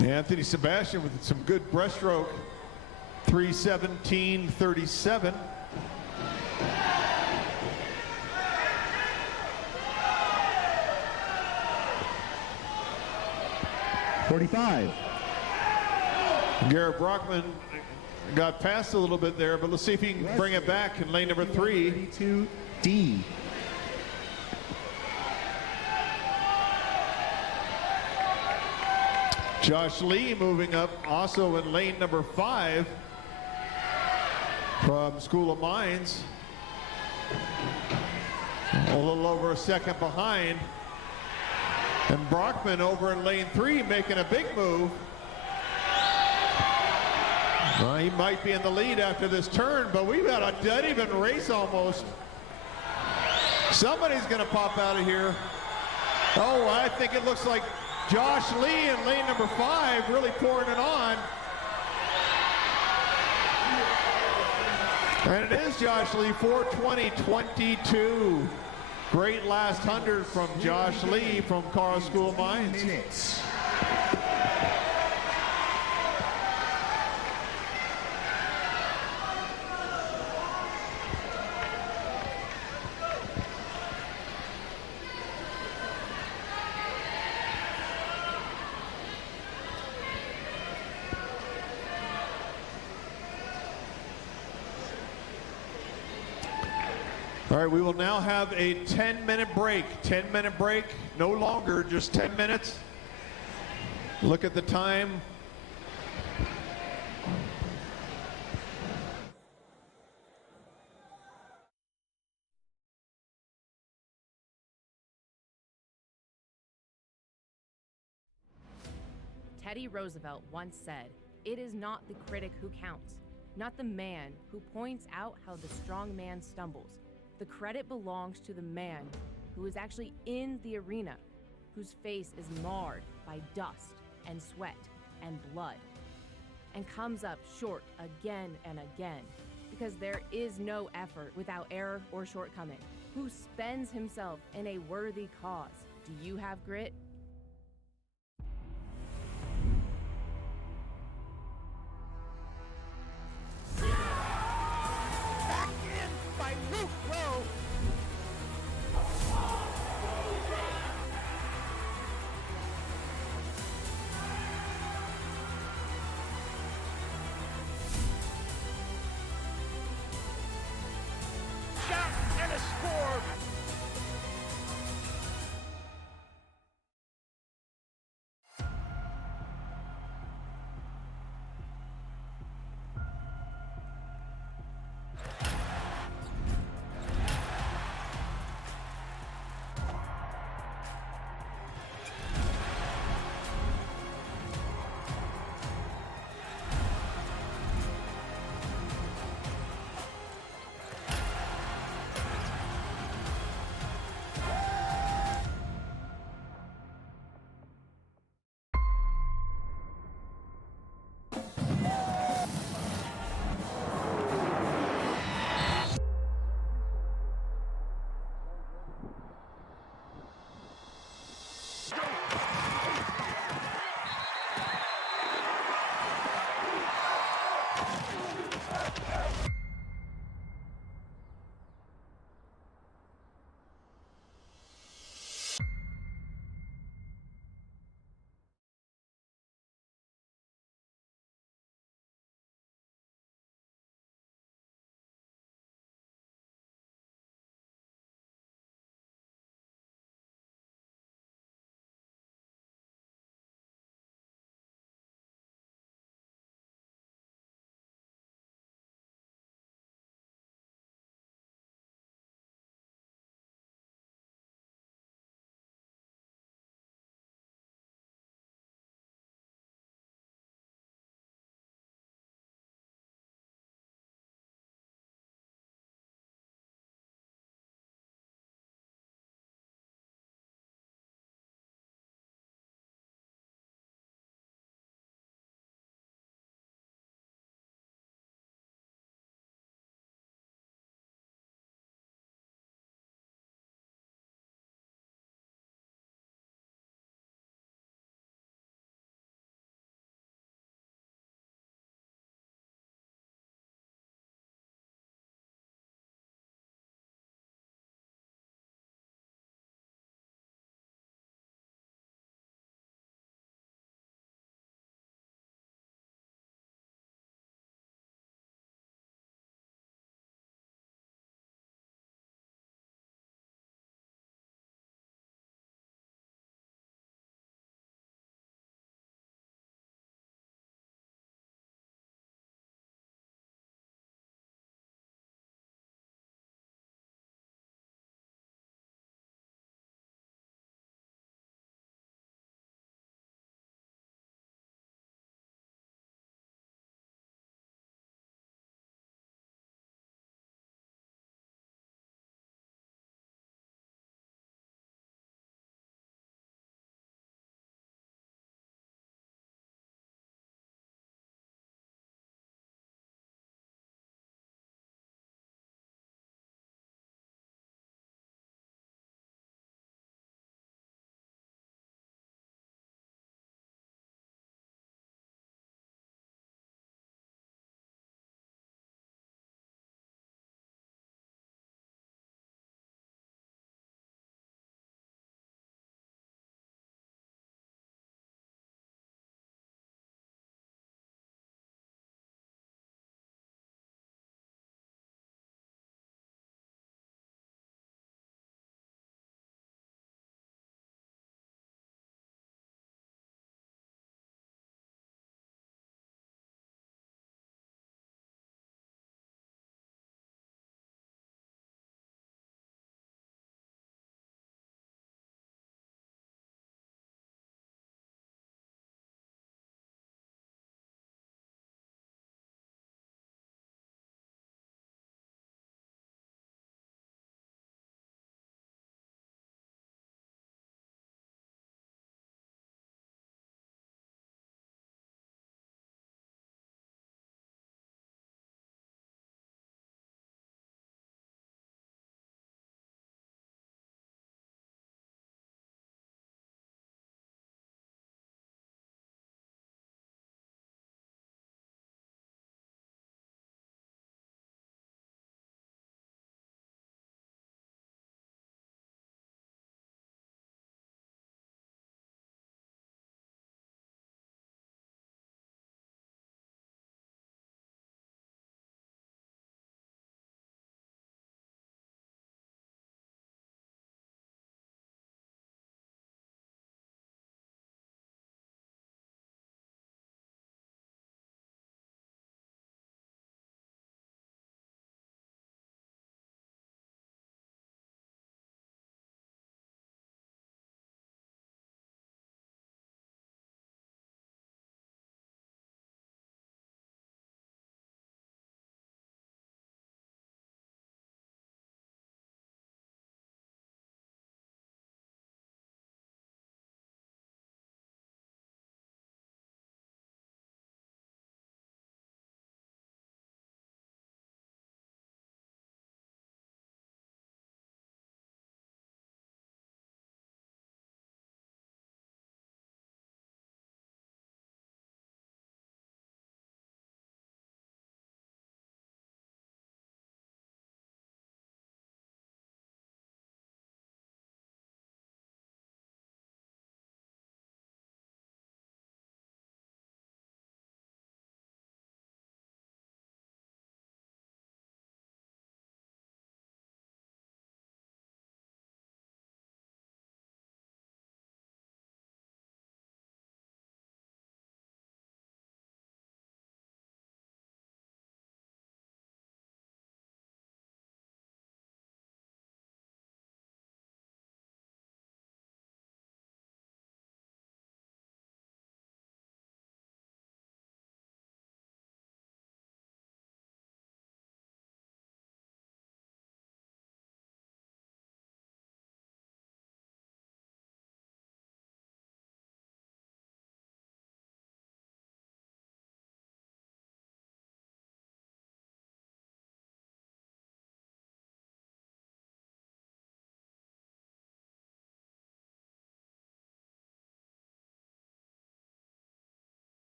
Anthony Sebastian with some good breaststroke. 3:17.37. .45. Garrett Brockman got past a little bit there, but let's see if he can bring it back in lane number 3. 32D. Josh Lee moving up also in lane number 5 from School of Mines. A little over a second behind. And Brockman over in lane 3 making a big move. Well, he might be in the lead after this turn, but we've got a dead even race almost. Somebody's going to pop out of here. Oh, I think it looks like Josh Lee in lane number 5 really pouring it on. And it is Josh Lee, 4:20.22. Great last 100 from Josh Lee from Carl School of Mines. Minutes. All right, we will now have a 10-minute break. 10-minute break, no longer, just 10 minutes. Look at the time. Teddy Roosevelt once said, "It is not the critic who counts, not the man who points out how the strong man stumbles. The credit belongs to the man who is actually in the arena, whose face is marred by dust and sweat and blood, and comes up short again and again, because there is no effort without error or shortcoming, who spends himself in a worthy cause. Do you have grit?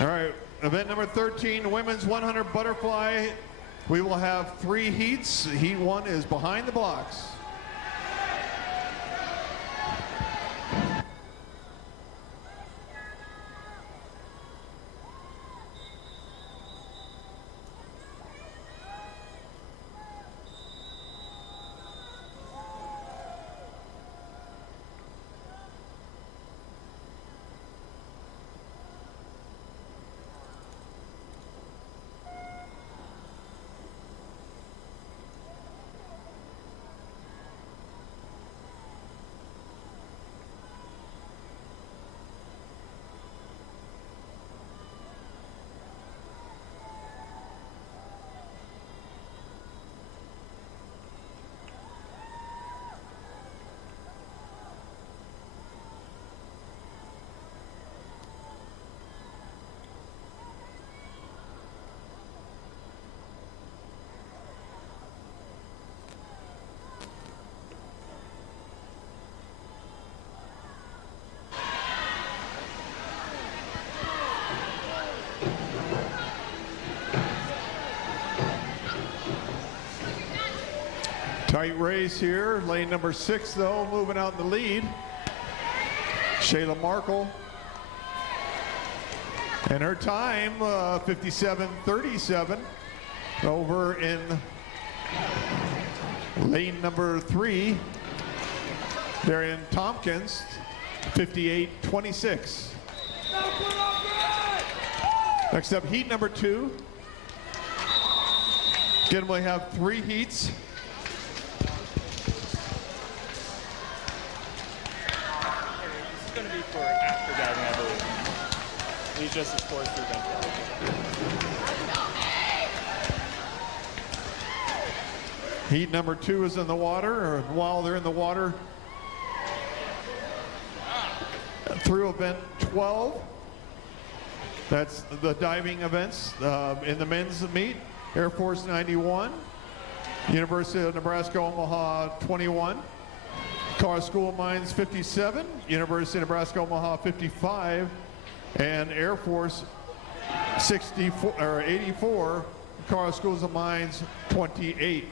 All right, event number 13, women's 100 butterfly. We will have 3 heats. Heat 1 is behind the blocks. Tight race here. Lane number 6, though, moving out in the lead. Shayla Markle. And her time, 57:37. Over in lane number 3, Darian Tompkins, 58:26. Next up, heat number 2. Again, we have 3 heats. For after diving, I believe. He's just a sports event. Heat number 2 is in the water, or while they're in the water, through event 12. That's the diving events in the men's meet. Air Force 91, University of Nebraska Omaha 21. Carr School of Mines 57, University of Nebraska Omaha 55, and Air Force 84, Carr Schools of Mines 28.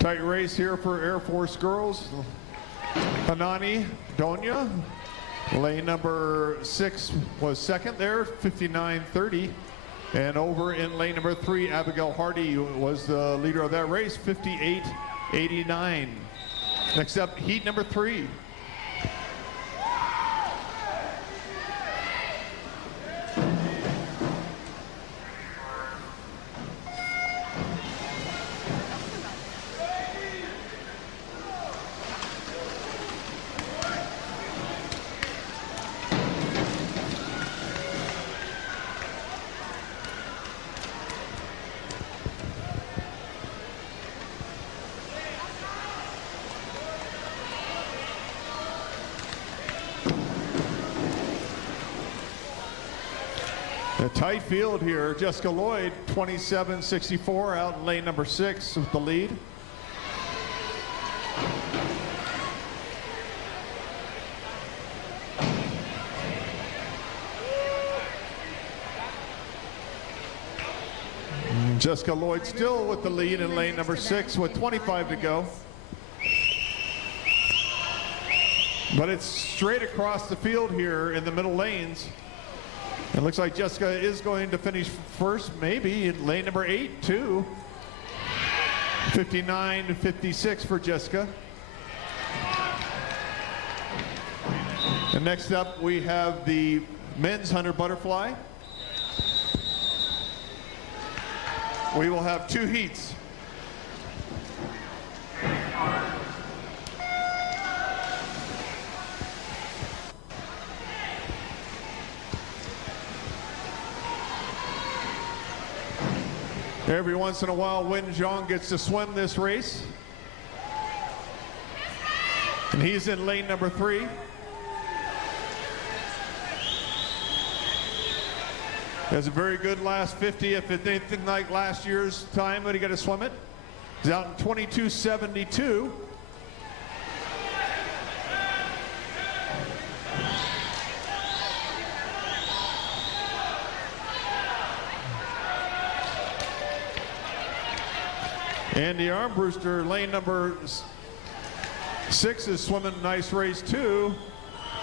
Tight race here for Air Force girls. Hanani Donia, lane number 6 was second there, 59:30. And over in lane number 3, Abigail Hardy was the leader of that race, 58:89. Next up, heat number 3. A tight field here. Jessica Lloyd, 27:64, out in lane number 6 with the lead. Jessica Lloyd still with the lead in lane number 6 with 25 to go. But it's straight across the field here in the middle lanes. It looks like Jessica is going to finish first, maybe in lane number 8 too. 59-56 for Jessica. And next up we have the men's 100 butterfly. We will have 2 heats. Every once in a while, Wen Zhang gets to swim this race. And he's in lane number 3. Has a very good last 50. If it's anything like last year's time, but he got to swim it. He's out in 22:72. Andy Armbruster, lane number 6, is swimming a nice race too.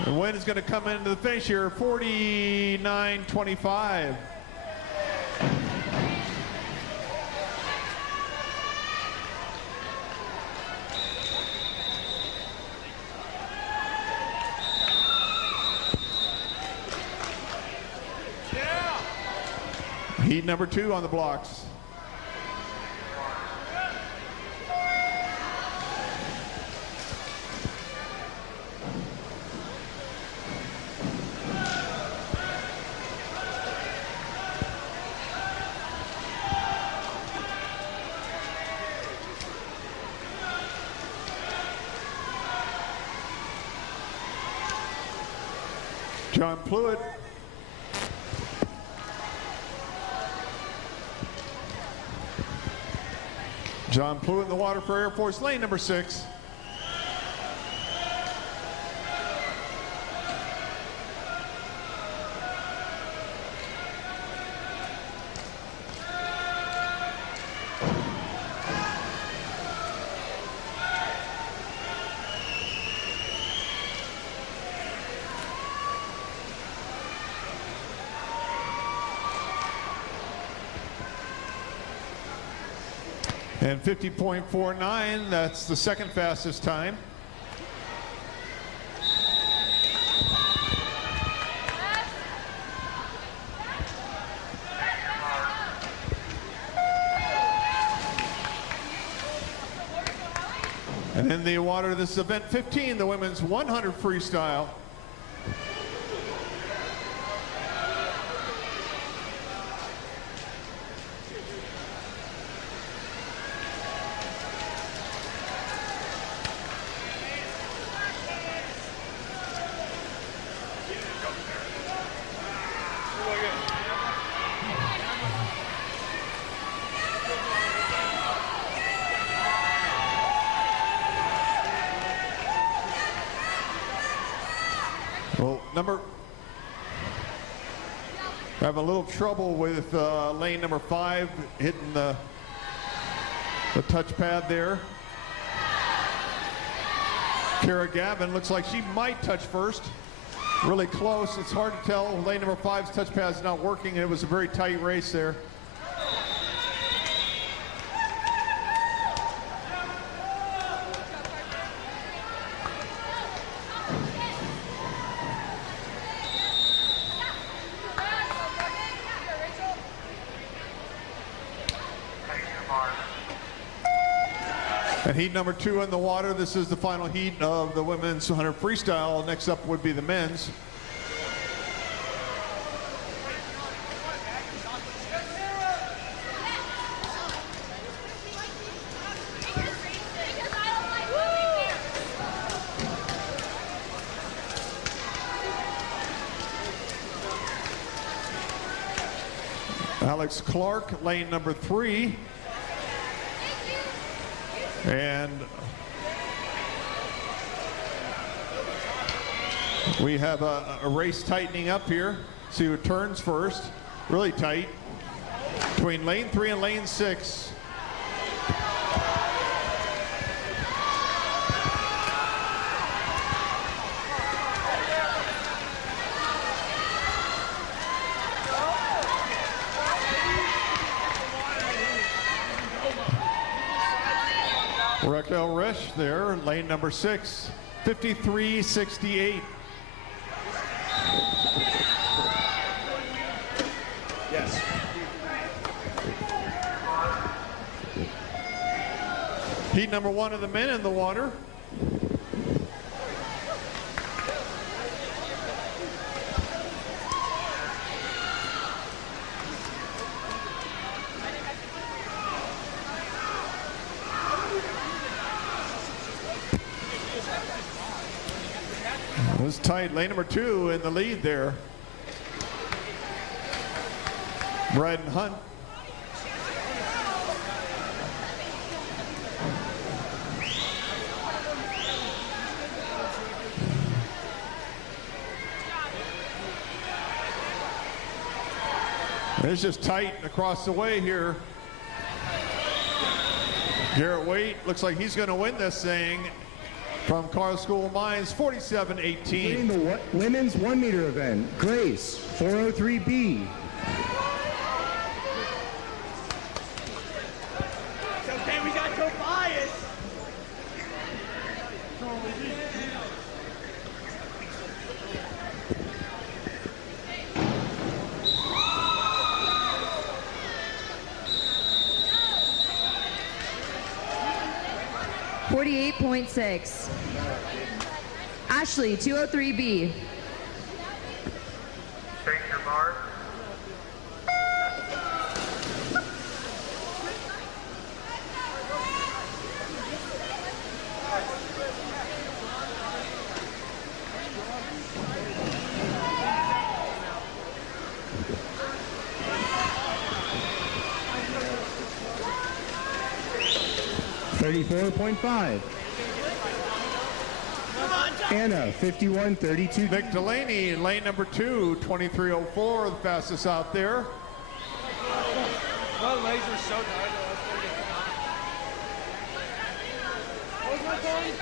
The win is going to come into the finish here, 49:25. Heat number 2 on the blocks. John Pluitt. John Pluitt in the water for Air Force, lane number 6. And 50.49, that's the second fastest time. And in the water, this is event 15, the women's 100 freestyle. Well, having a little trouble with lane number 5 hitting the touchpad there. Kara Gavin looks like she might touch first. Really close. It's hard to tell. Lane number 5's touchpad is not working. It was a very tight race there. And heat number 2 in the water. This is the final heat of the women's 100 freestyle. Next up would be the men's. Alex Clark, lane number 3. And we have a race tightening up here. See who turns first. Really tight between lane 3 and lane 6. Raquel Resch there, lane number 6, 53.68. Yes. Heat number 1 of the men in the water. It was tight. Lane number 2 in the lead there. Braden Hunt. It's just tight across the way here. Garrett Waite looks like he's going to win this thing from Carl Mines, 47-18. Winning the women's 1 meter event, Grace, 403B. Okay, we got Tobias. 48.6. Ashley, 203B. Take your mark. $34.5. Anna, 51.32. Nick Delaney in lane number 2, 23:04, the fastest out there. My legs are so tight. What's my time?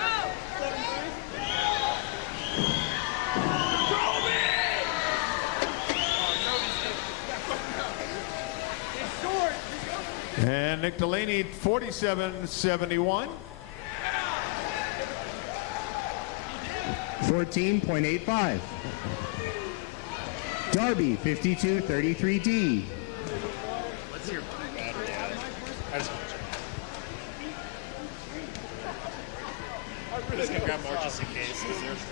7-3. And Nick Delaney, 47.71. 14.85. Darby, 52.33D. Let's see your battery. I just want to check. I'm just gonna grab more just in case, because there's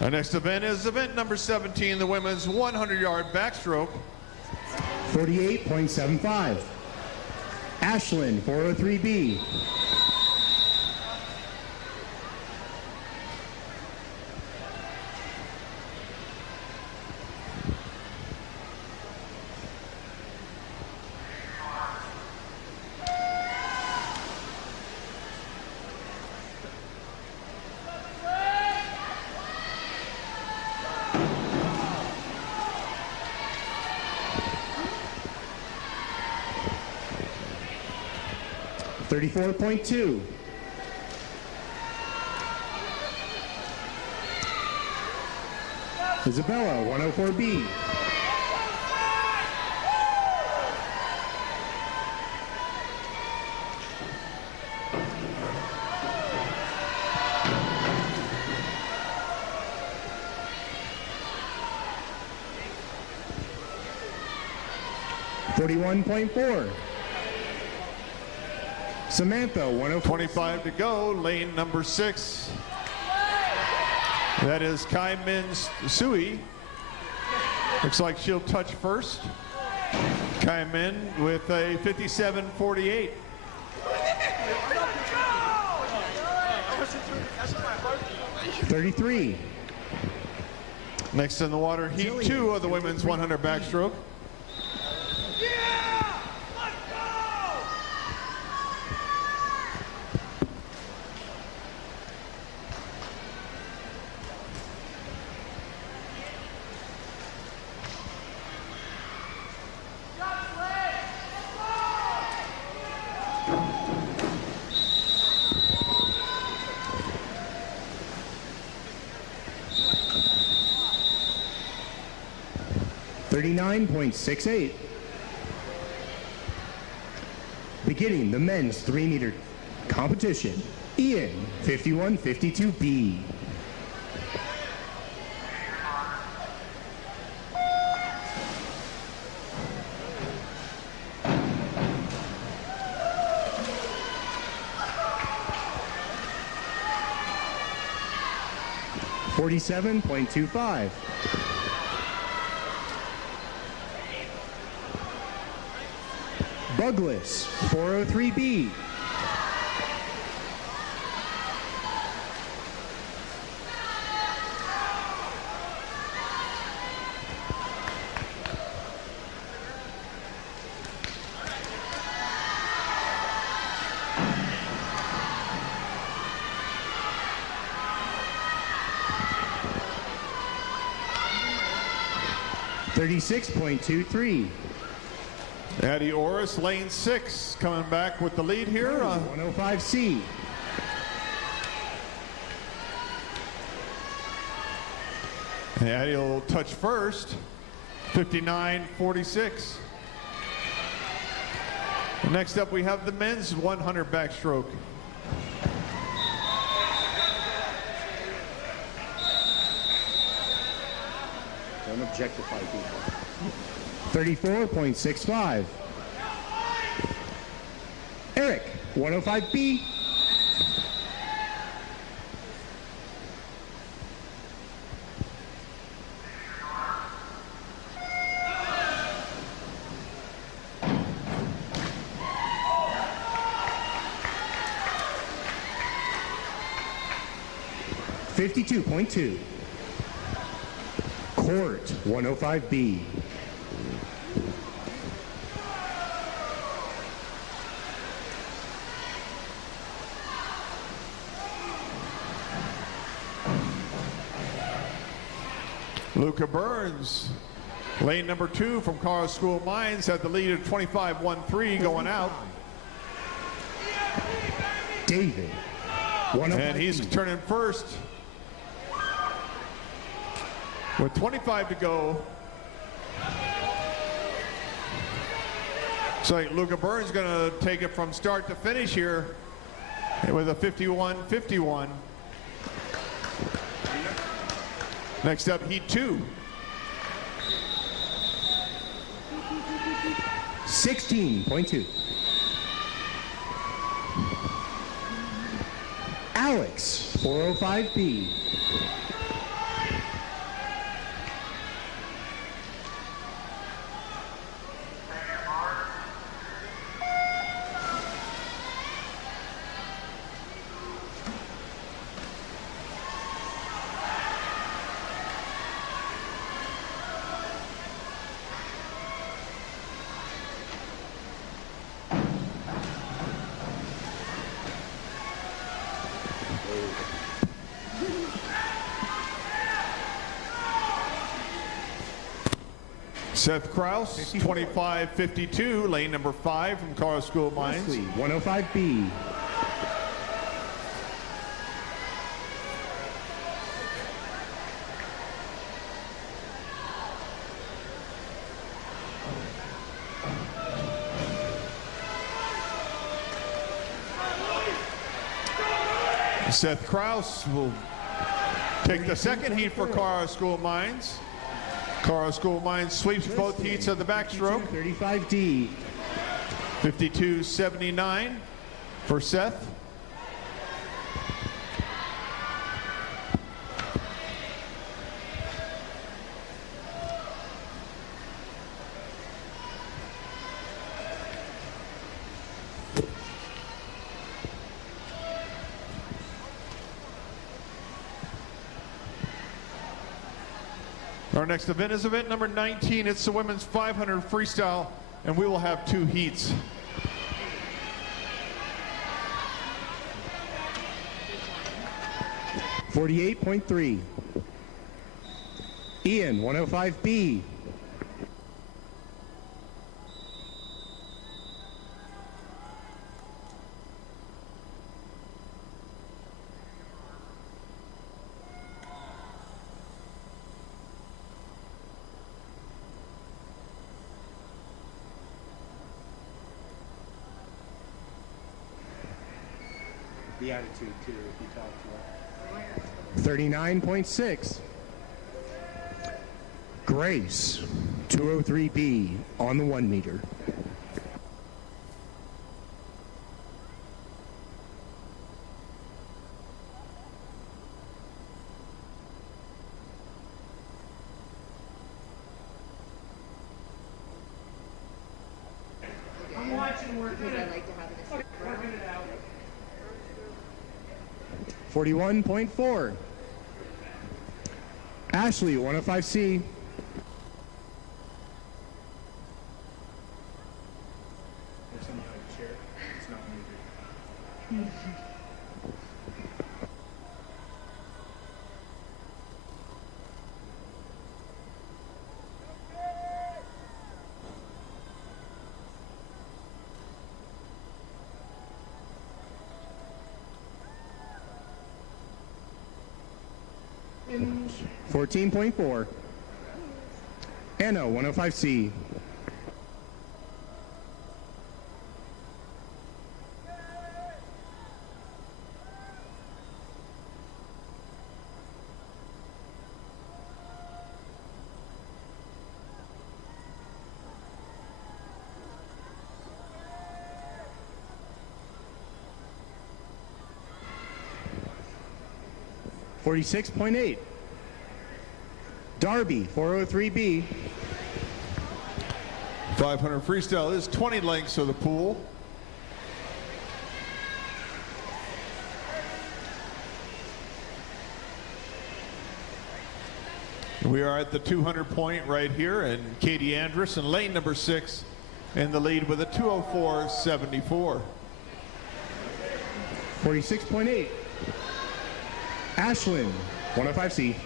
Our next event is event number 17, the women's 100-yard backstroke. 48.75. Ashlyn, 403B. $34.2. Isabella, 104B. $41.4. Samantha, 104. 25 to go, lane number 6. That is Kai Min Sui. Looks like she'll touch first. Kai Min with a 57.48. $33. Next in the water, heat 2 of the women's 100 backstroke. $39.68. Beginning the men's 3-meter competition, Ian, 51.52B. $47.25. Bugless, 403B. 36.23. Addie Orris, lane 6, coming back with the lead here. 105C. Addie will touch first, 59.46. Next up, we have the men's 100 backstroke. Don't objectify people. 34.65. Eric, 105B. $52.2. Court, 105B. Luca Burns, lane number 2 from Carl School of Mines, had the lead of 25.13 going out. David, And he's turning first. With 25 to go. So Luca Burns going to take it from start to finish here with a 51-51. Next up, heat 2. 16.2. Alex, 405B. Seth Kraus, 25.52, lane number 5 from Carl School of Mines. Wesley, 105B. Seth Kraus will take the second heat for Carl School of Mines. Carl School of Mines sweeps both heats of the backstroke. 35D. 52.79 for Seth. Our next event is event number 19. It's the women's 500 freestyle, and we will have 2 heats. $48.3. Ian, 105B. The attitude, too, if you talk to her. 39.6. Grace, 203B on the 1 meter. I'm watching work Because I like to have this. working it out. 41.4. Ashley, 105C. There's something like a chair. It's not needed. 14.4. Anna, 105C. $46.8. Darby, 403B. 500 freestyle is 20 lengths of the pool. We are at the 200 point right here, and Katie Andrus in lane number 6 in the lead with a 204.74. 46.8. Ashlyn, 105C.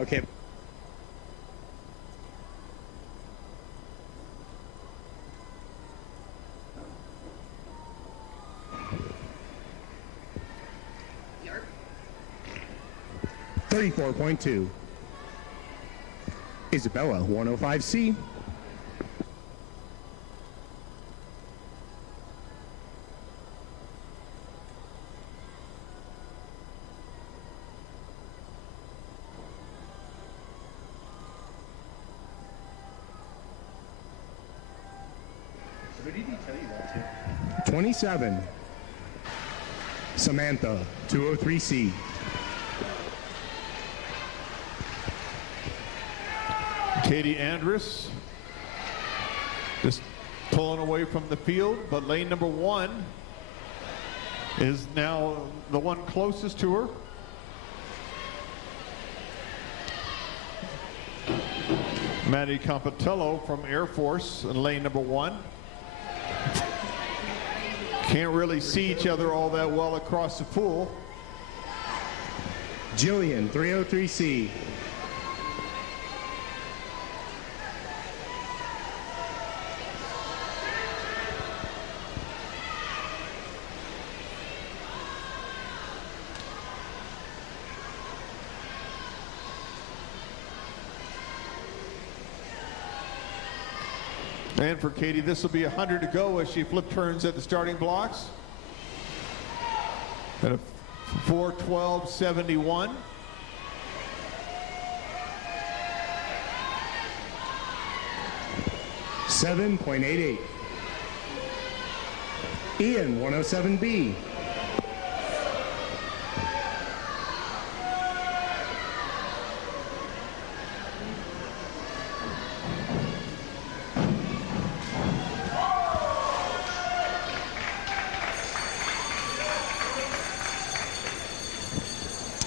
Okay. $34.2. Isabella, 105C. Who did he tell you that to? 27. Samantha, 203C. Katie Andrus just pulling away from the field, but lane number 1 is now the one closest to her. Maddie Compatello from Air Force in lane number 1. Can't really see each other all that well across the pool. Jillian, 303C. And for Katie, this will be 100 to go as she flip turns at the starting blocks. At a 4:12.71. $7.88. Ian, 107B.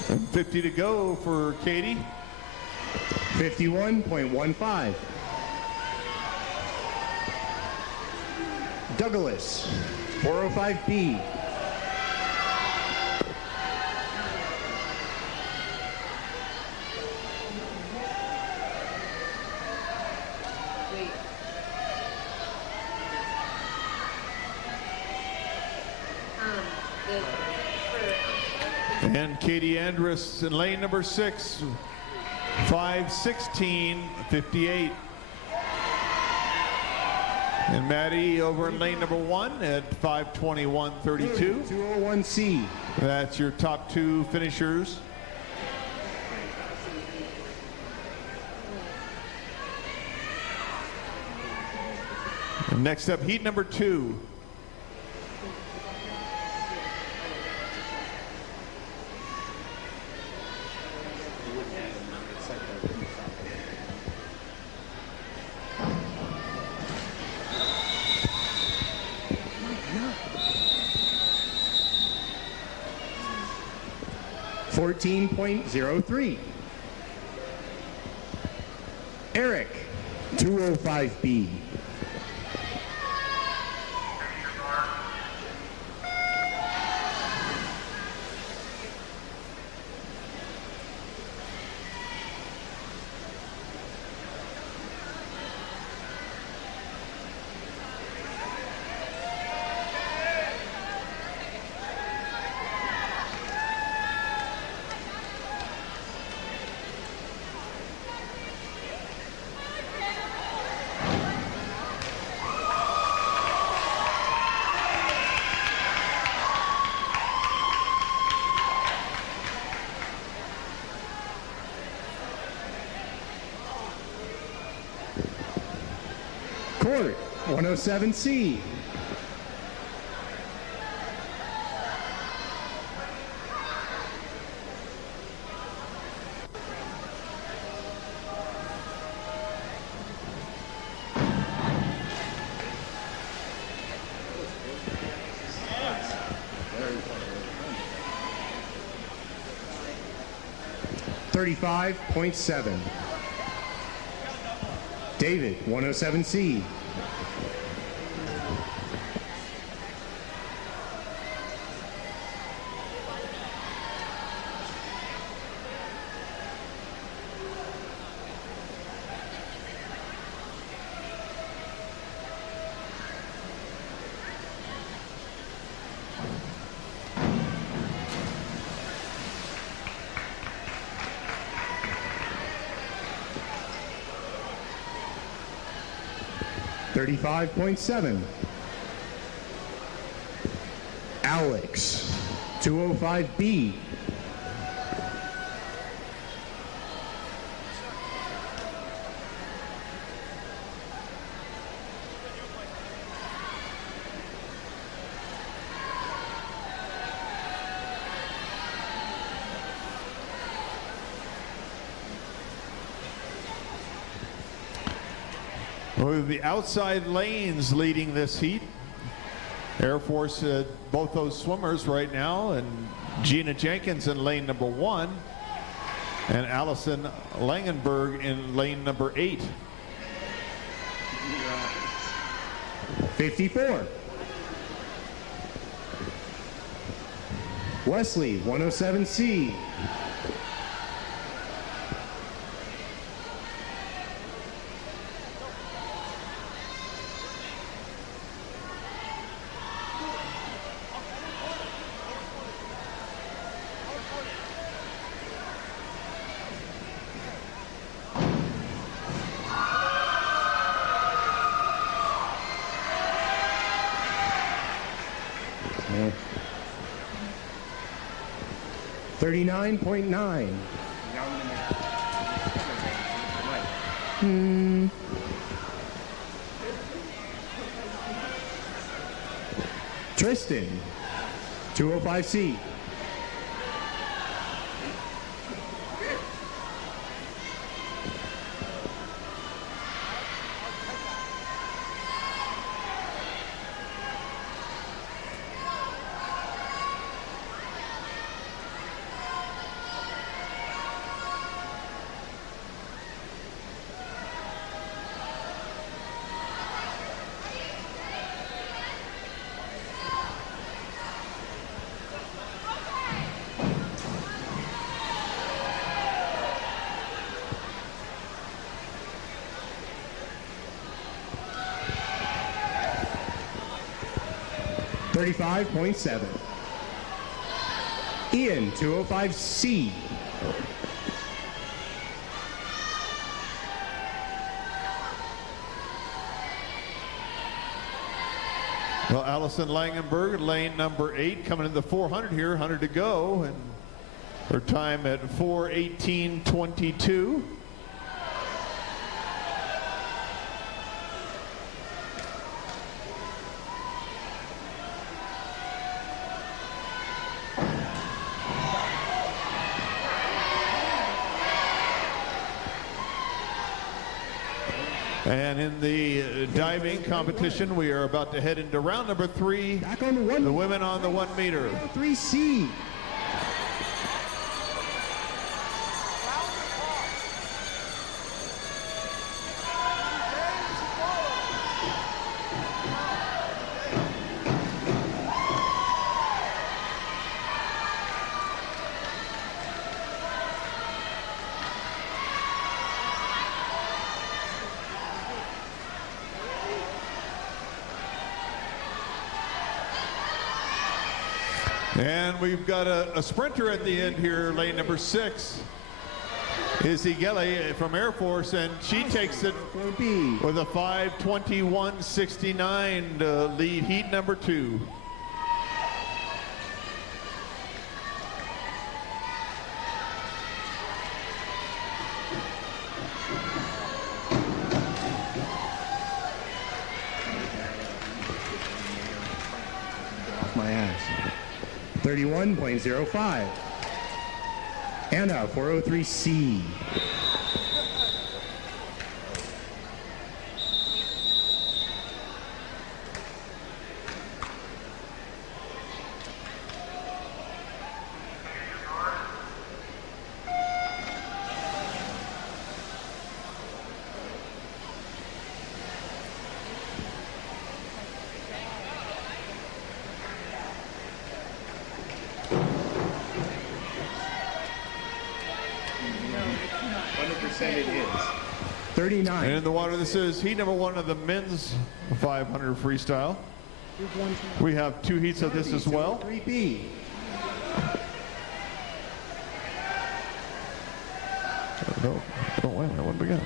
And 50 to go for Katie. 51.15. Douglas, 405B. And Katie Andrus in lane number 6, 5:16.58. And Maddie over in lane number 1 at 5:21.32. 201C. That's your top 2 finishers. And next up, heat number 2. $14.03. Eric, 205B. Short, 107C. .7. David, 107C. .7. Alex, 205B. With the outside lanes leading this heat. Air Force, both those swimmers right now, and Gina Jenkins in lane number 1, and Allison Langenberg in lane number 8. 54. Wesley, 107C. .9. Tristan, 205C. .7. Ian, 205C. Well, Allison Langenberg, lane number 8, coming in the 400 here, 100 to go, and her time at 4:18:22. And in the diving competition, we are about to head into round number 3. Back on the one. The women on the 1 meter. 3C. And we've got a sprinter at the end here, lane number 6. Izzy Gelly from Air Force, and she takes it with a 5:21:69 to lead heat number 2. Off my ass. 31.05. Anna, 403C. It is. 39. And in the water, this is heat number 1 of the men's 500 freestyle. We have 2 heats of this as well. 3B. Don't win. That one began.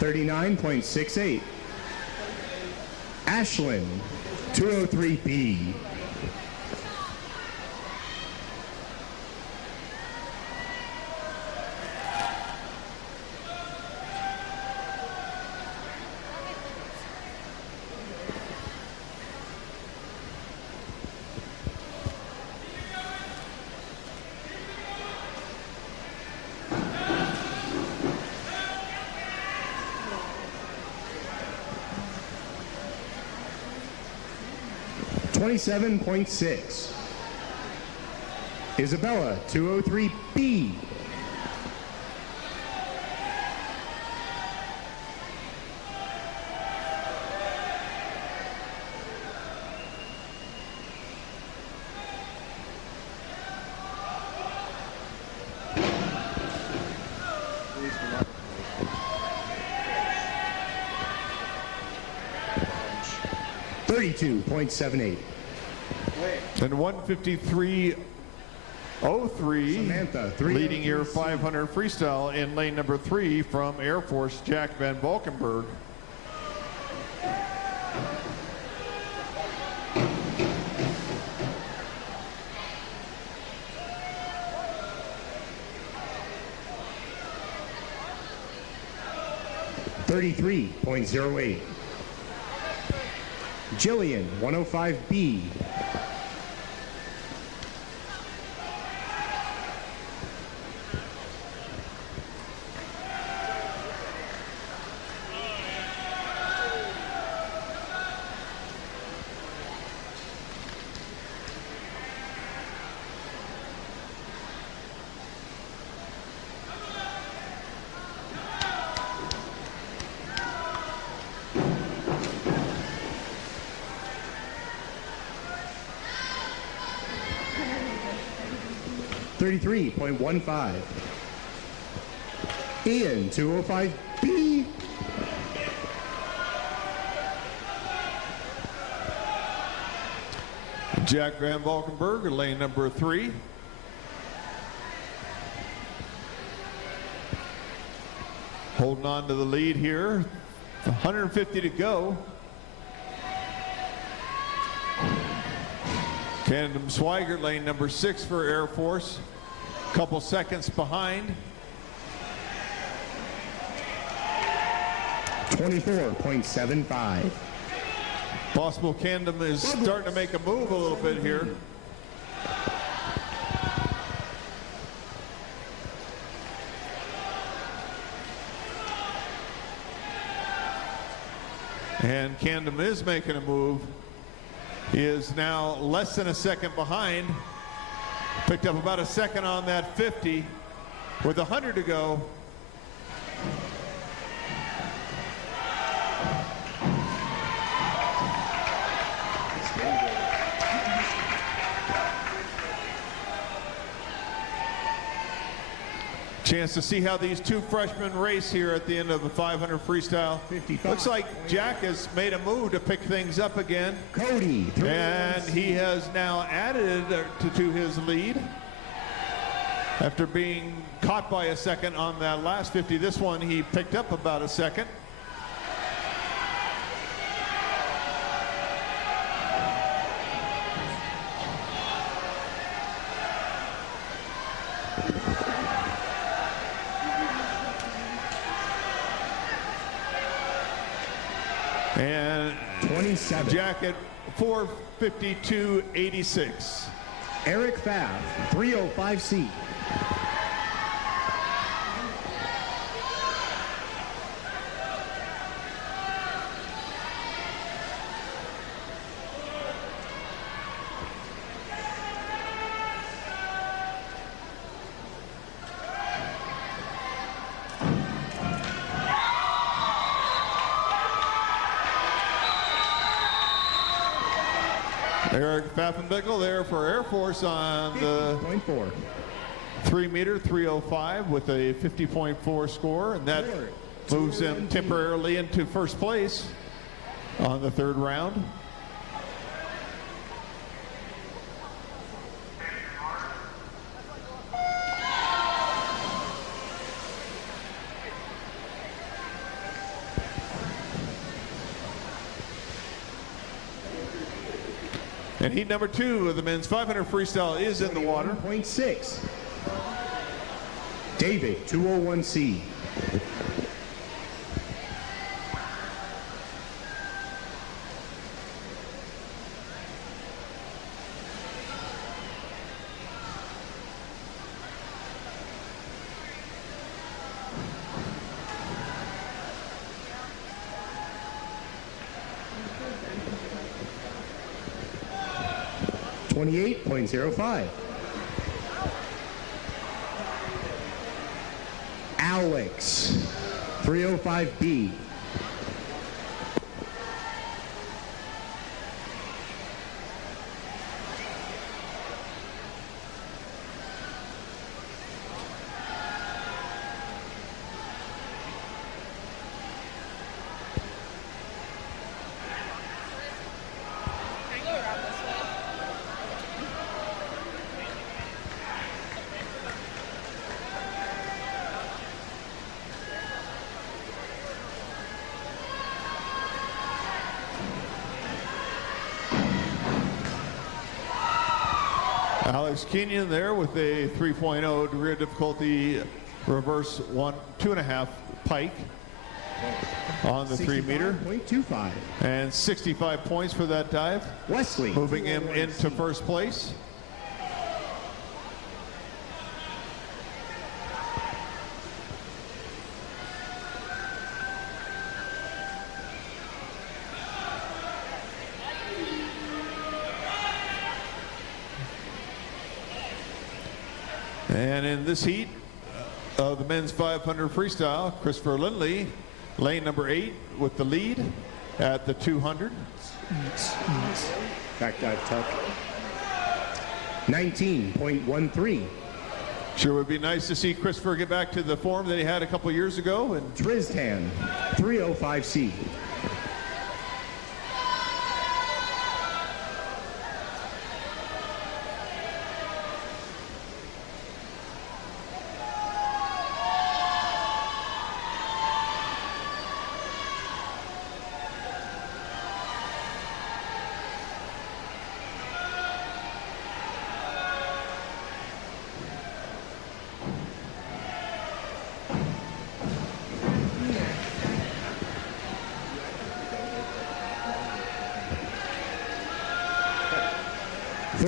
$39.68. Ashlyn, 203B. $27.6. Isabella, 203B. $32.78. And 153.03, Samantha, leading your 500 freestyle in lane number 3 from Air Force Jack Van Valkenburg. $33.08. Jillian, 105B. $33.15. Ian, 205B. Jack Van Valkenburg, lane number 3. Holding on to the lead here. 150 to go. Camden Swigert, lane number 6 for Air Force. Couple seconds behind. 24.75. Possible Camden is starting to make a move a little bit here. And Camden is making a move. He is now less than a second behind. Picked up about a second on that 50 with 100 to go. Chance to see how these two freshmen race here at the end of the 500 freestyle. 55. Looks like Jack has made a move to pick things up again. Cody, And he has now added to his lead. After being caught by a second on that last 50, this one he picked up about a second. And 27. jacket 452.86. Eric Pfaff, 305C. Eric Pfaffenbickel there for Air Force on the 50.4. 3 meter 305 with a 50.4 score, and that moves him temporarily into first place on the third round. And heat number 2 of the men's 500 freestyle is in the water. 0.6. David, 201C. .05. Alex, 305B. Alex Kenyon there with a 3.0 degree of difficulty reverse 2.5 pike on the 3 meter. 65.25. And 65 points for that dive. Wesley, moving him into first place. And in this heat of the men's 500 freestyle, Christopher Lindley, lane number 8 with the lead at the 200. Back dive tuck. 19.13. Sure would be nice to see Christopher get back to the form that he had a couple years ago. And Tristan, 305C.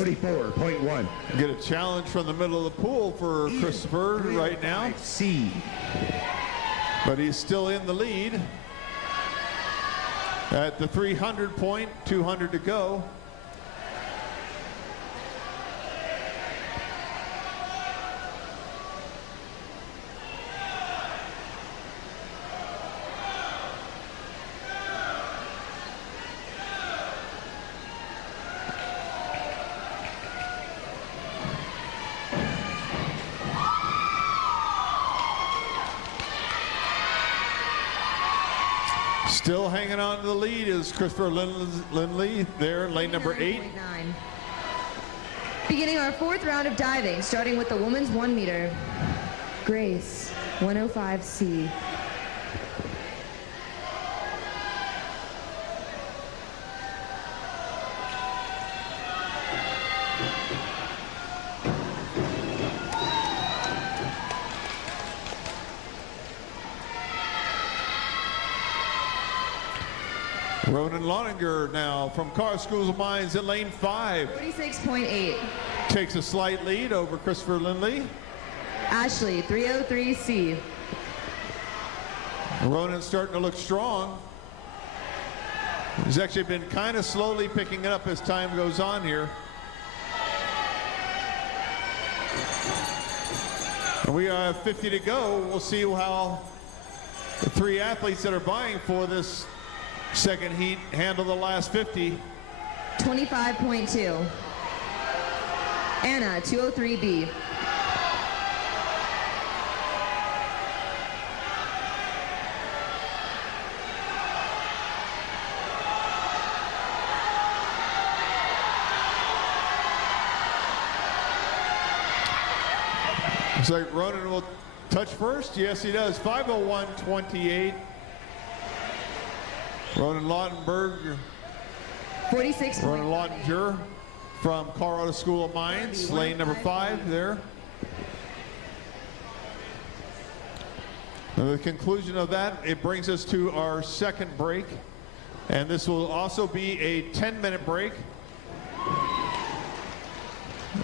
.1. Get a challenge from the middle of the pool for Christopher right now. C. But he's still in the lead at the 300 point, 200 to go. Still hanging on to the lead is Christopher Lindley there in lane number 8. Beginning our fourth round of diving, starting with the women's 1 meter. Grace, 105C. Ronan Loninger now from Carr Schools of Mines in lane 5. 46.8. Takes a slight lead over Christopher Lindley. Ashley, 303C. Ronan's starting to look strong. He's actually been kind of slowly picking it up as time goes on here. And we have 50 to go. We'll see how the 3 athletes that are vying for this second heat handle the last 50. 25.2. Anna, 203B. Looks like Ronan will touch first. Yes, he does. 5:01.28. Ronan Lautenberg, 46. Ronan Lautinger from Colorado School of Mines, lane number 5 there. And the conclusion of that, it brings us to our second break. And this will also be a 10-minute break.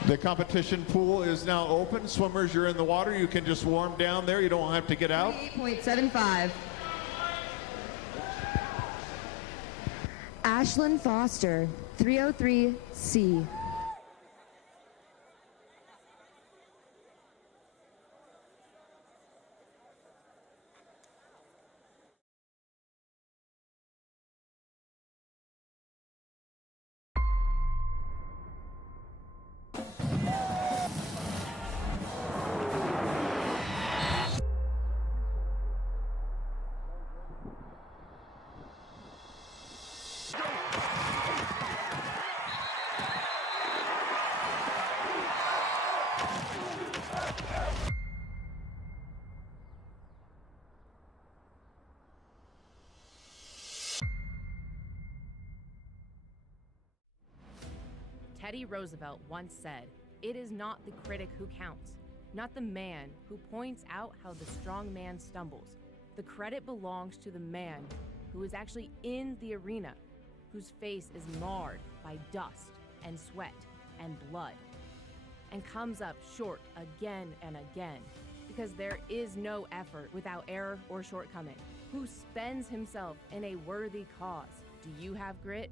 The competition pool is now open. Swimmers, you're in the water. You can just warm down there. You don't have to get out. 8.75. Ashlyn Foster, 303C. Teddy Roosevelt once said, "It is not the critic who counts, not the man who points out how the strong man stumbles. The credit belongs to the man who is actually in the arena, whose face is marred by dust and sweat and blood, and comes up short again and again, because there is no effort without error or shortcoming, who spends himself in a worthy cause. Do you have grit?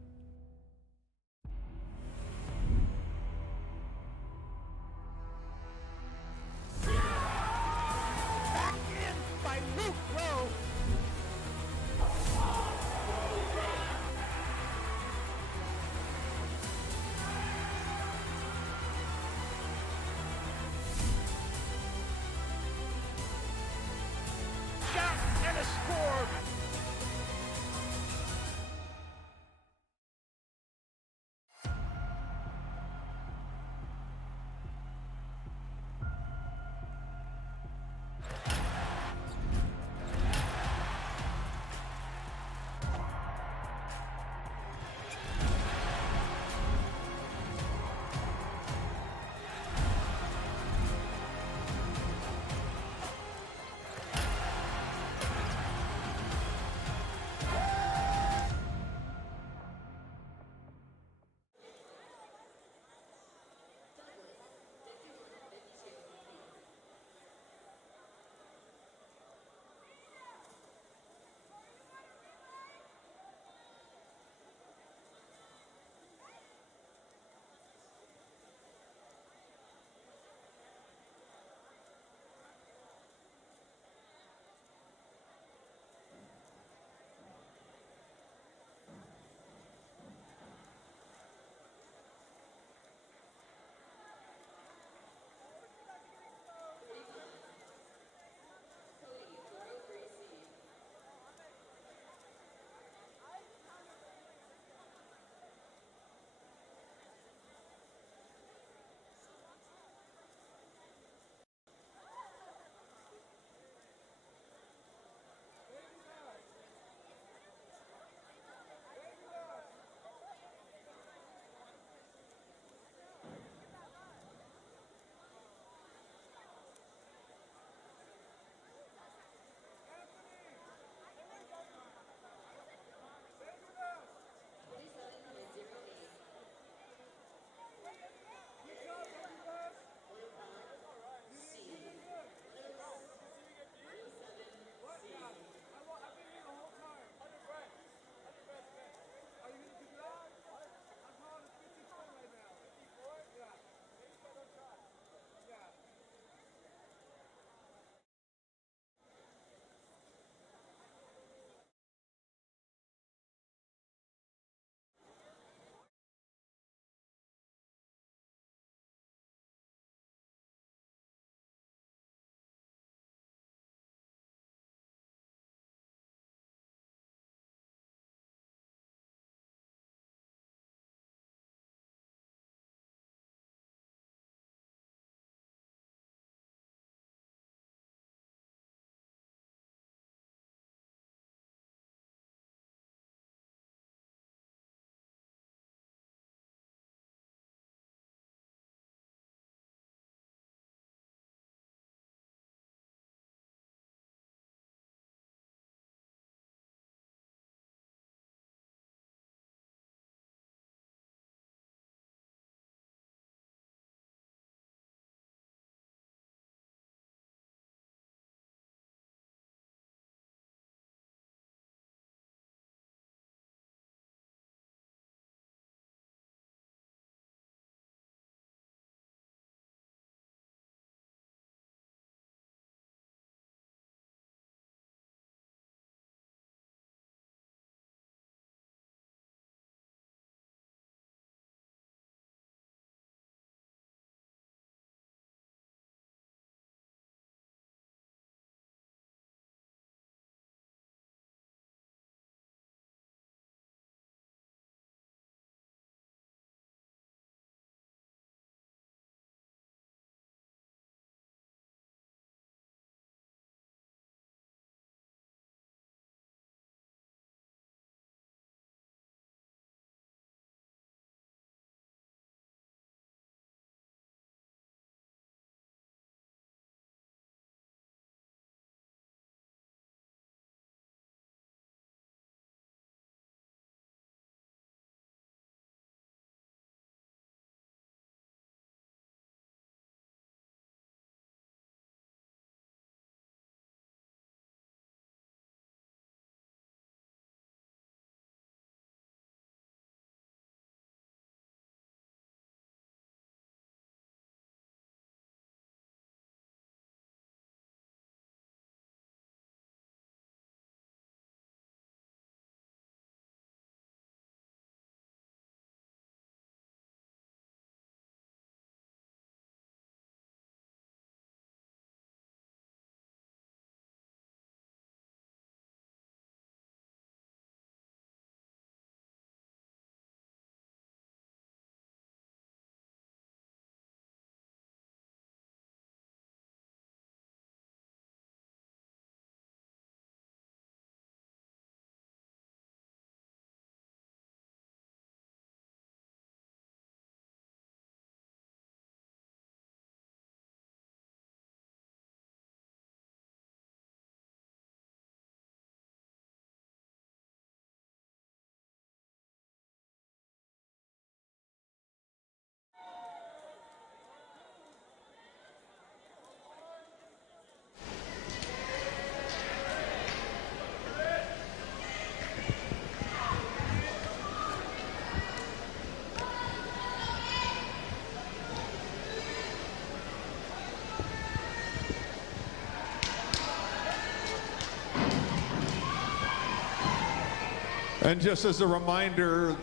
And just as a reminder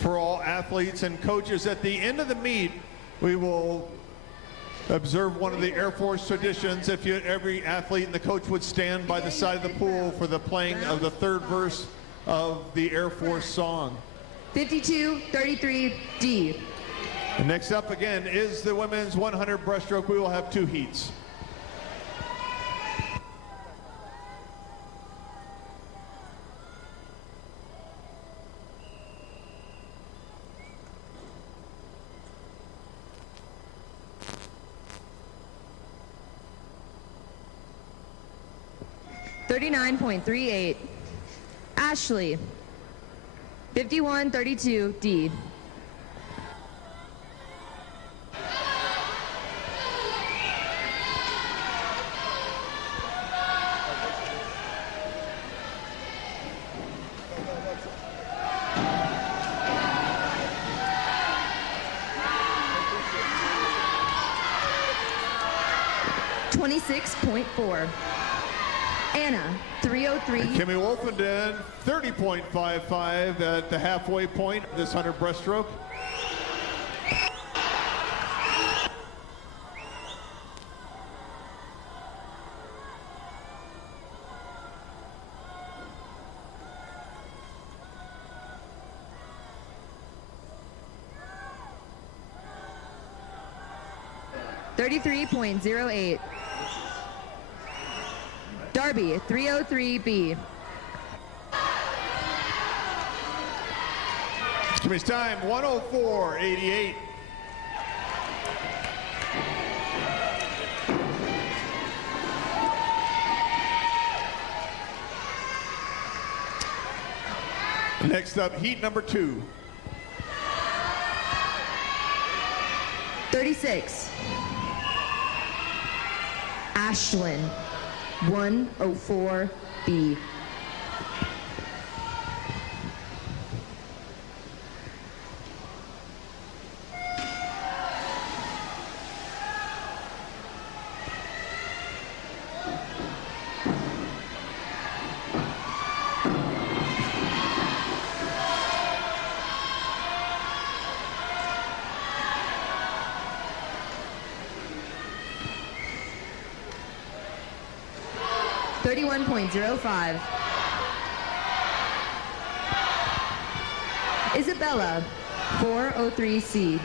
for all athletes and coaches, at the end of the meet, we will observe one of the Air Force traditions. If every athlete and the coach would stand by the side of the pool for the playing of the third verse of the Air Force song. 52-33D. And next up again is the women's 100 breaststroke. We will have 2 heats. $39.38. Ashley. 51-32D. $26.4. Anna, 303. And Kimmy Wolfenden, 30.55 at the halfway point of this 100 breaststroke. $33.08. Darby, 303B. Kimmy's time, 104.88. Next up, heat number 2. 36. Ashlyn, 104B. $31.05. Isabella, 403C.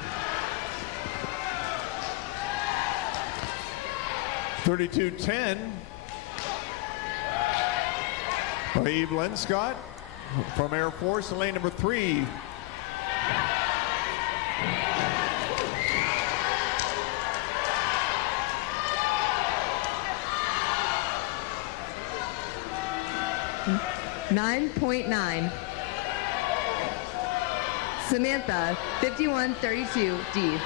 32.10 by Eve Lenscott from Air Force, lane number 3. $9.9. Samantha, 5132D.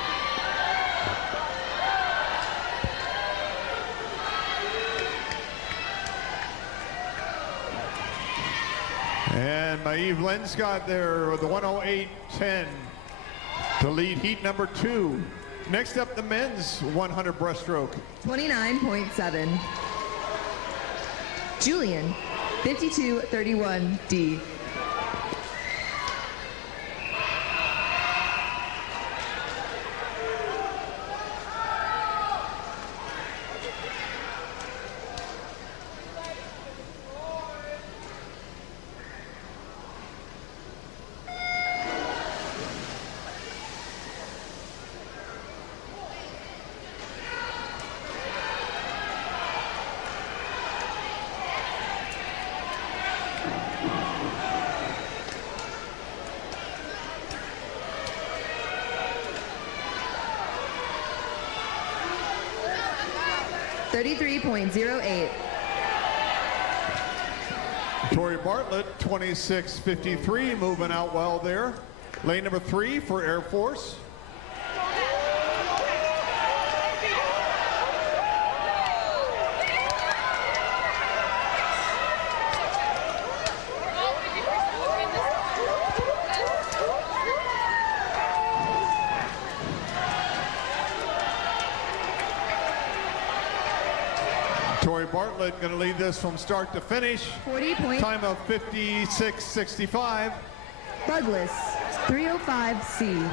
And Maeve Lenscott there with the 108.10 to lead heat number 2. Next up, the men's 100 breaststroke. 29.7. Julian, 5231D. $33.08. Tori Bartlett, 26.53, moving out well there. Lane number 3 for Air Force. Tori Bartlett going to lead this from start to finish. 40 point. Time of 56.65. Douglas, 305C.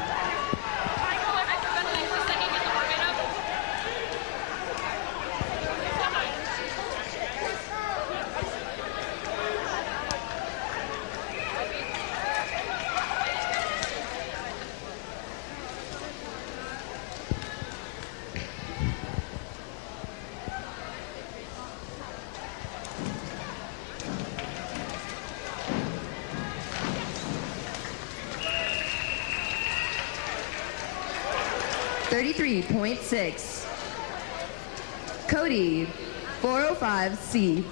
.6. Cody, 405C.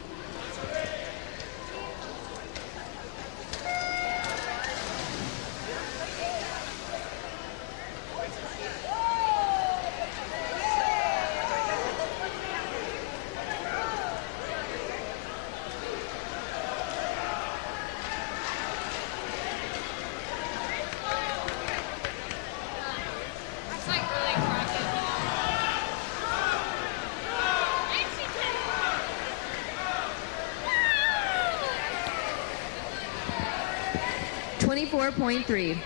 .3.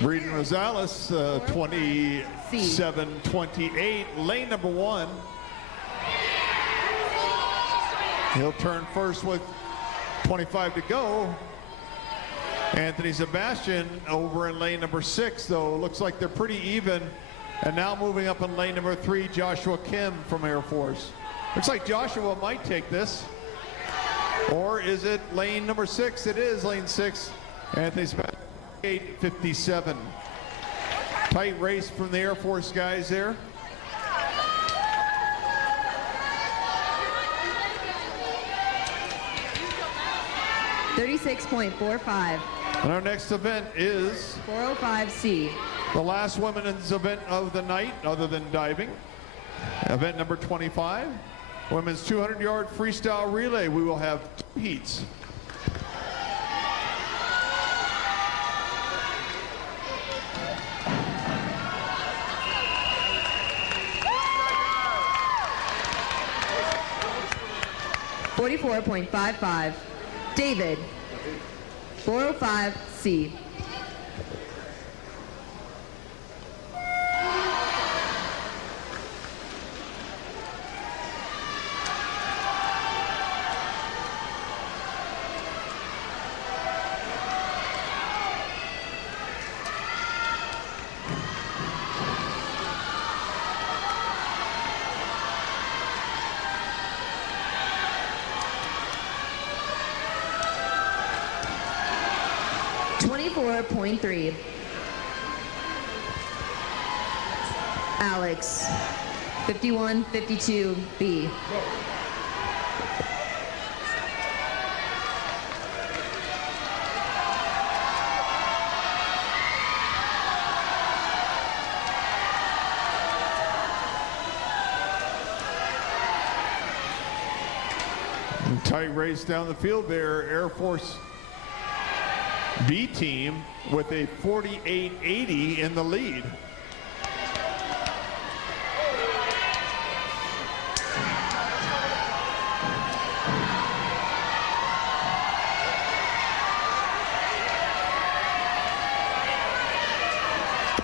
Braden Rosales, 27.28, lane number 1. He'll turn first with 25 to go. Anthony Sebastian over in lane number 6, though. Looks like they're pretty even. And now moving up in lane number 3, Joshua Kim from Air Force. Looks like Joshua might take this. Or is it lane number 6? It is lane 6. Anthony Sebastian, 8:57. Tight race from the Air Force guys there. .46.45. And our next event is 405C. the last women's event of the night, other than diving. Event number 25, women's 200-yard freestyle relay. We will have 2 heats. .44.55. David, 405C. .3. Alex, 51-52B. Tight race down the field there. Air Force B team with a 48.80 in the lead.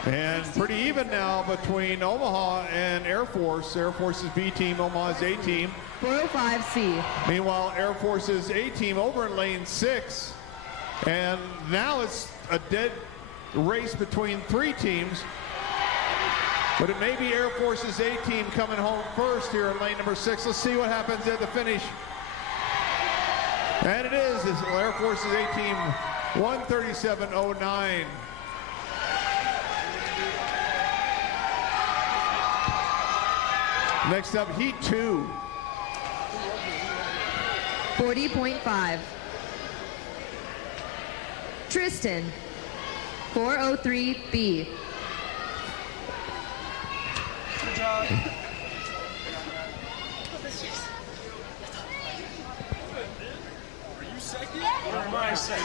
And pretty even now between Omaha and Air Force. Air Force's B team, Omaha's A team. 405C. Meanwhile, Air Force's A team over in lane 6. And now it's a dead race between 3 teams. But it may be Air Force's A team coming home first here in lane number 6. Let's see what happens at the finish. And it is Air Force's A team, 137.09. Next up, heat 2. 40.5. Tristan, 403B. Good job. Are you second? Or am I second?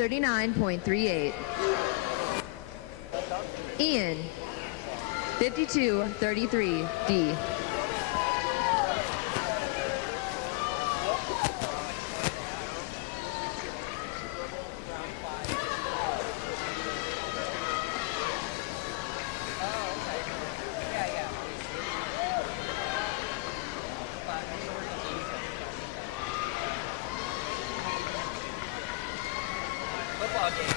39.38. Ian, 52.33 D. Football game.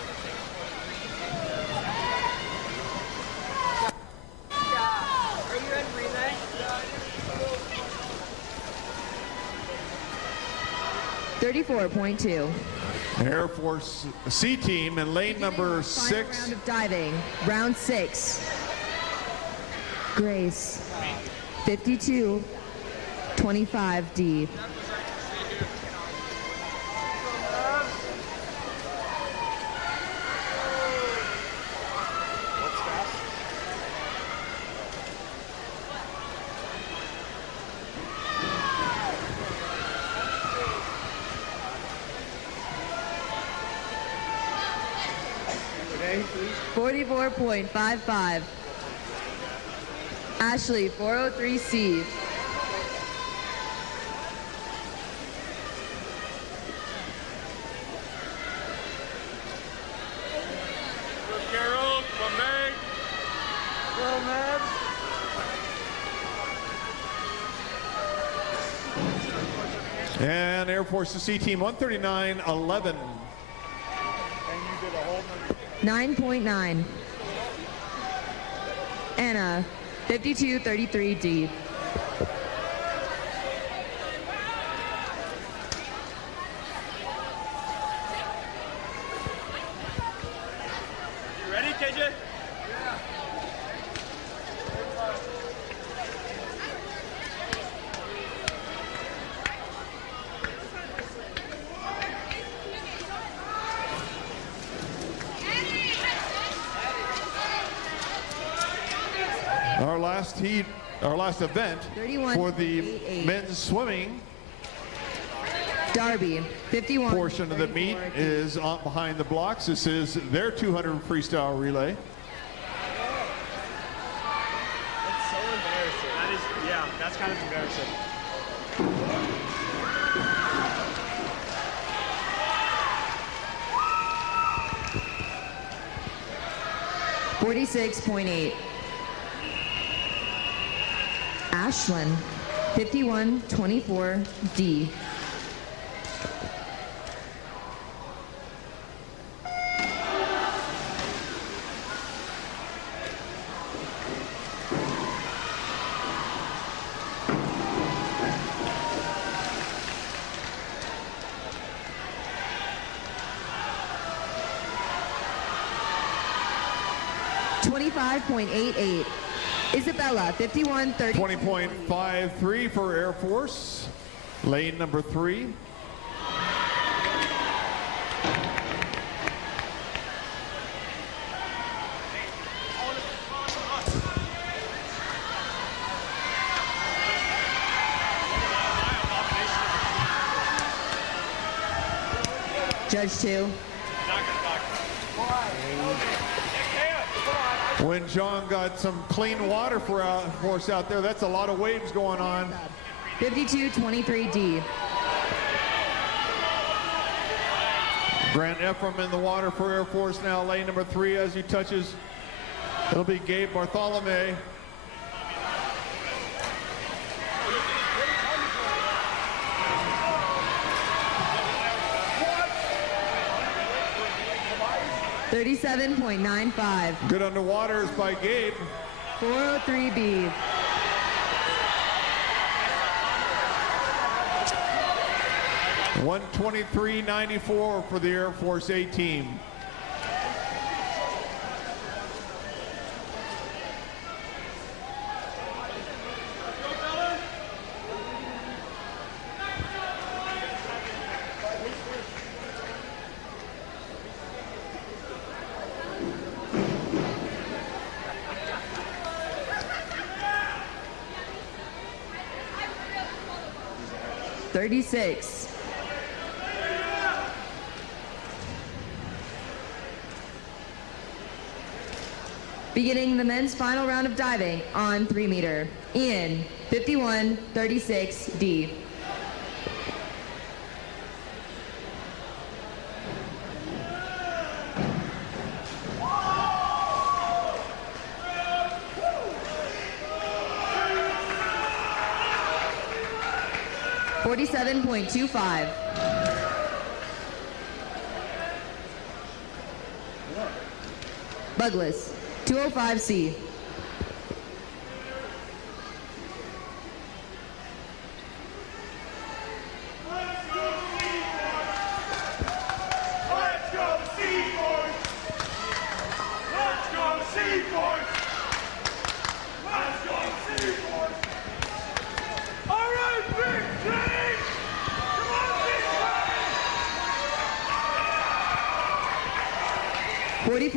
Are you in relay? 34.2. Air Force C team in lane number Final 6. round of diving, round 6. Grace, 52.25 D. Today, please. 44.55. Ashley, 403C. Carol, come back. Well, Mavs. And Air Force C team 139.11. And you did a whole 9.9. Anna, 52.33 D. You ready, KJ? Our last event 31, for the 88. men's swimming Darby, 51. portion of the meet 34 D. is on behind the blocks. This is their 200 freestyle relay. That's so embarrassing. That is, yeah, that's kind of embarrassing. $46.8. Ashlyn, 51.24 D. $25.88. Isabella, 51.30. 20.53 for Air Force. Lane number 3. Judge 2. When John got some clean water for us out there, that's a lot of waves going on. 52.23 D. Grant Ephraim in the water for Air Force now, lane number 3 as he touches. It'll be Gabe Bartholomew. $37.95. Good underwaters by Gabe. 403 B. $123.94 for the Air Force A team. Beginning the men's final round of diving on 3 meter. Ian, 51-36D. .25. Douglas, 205C.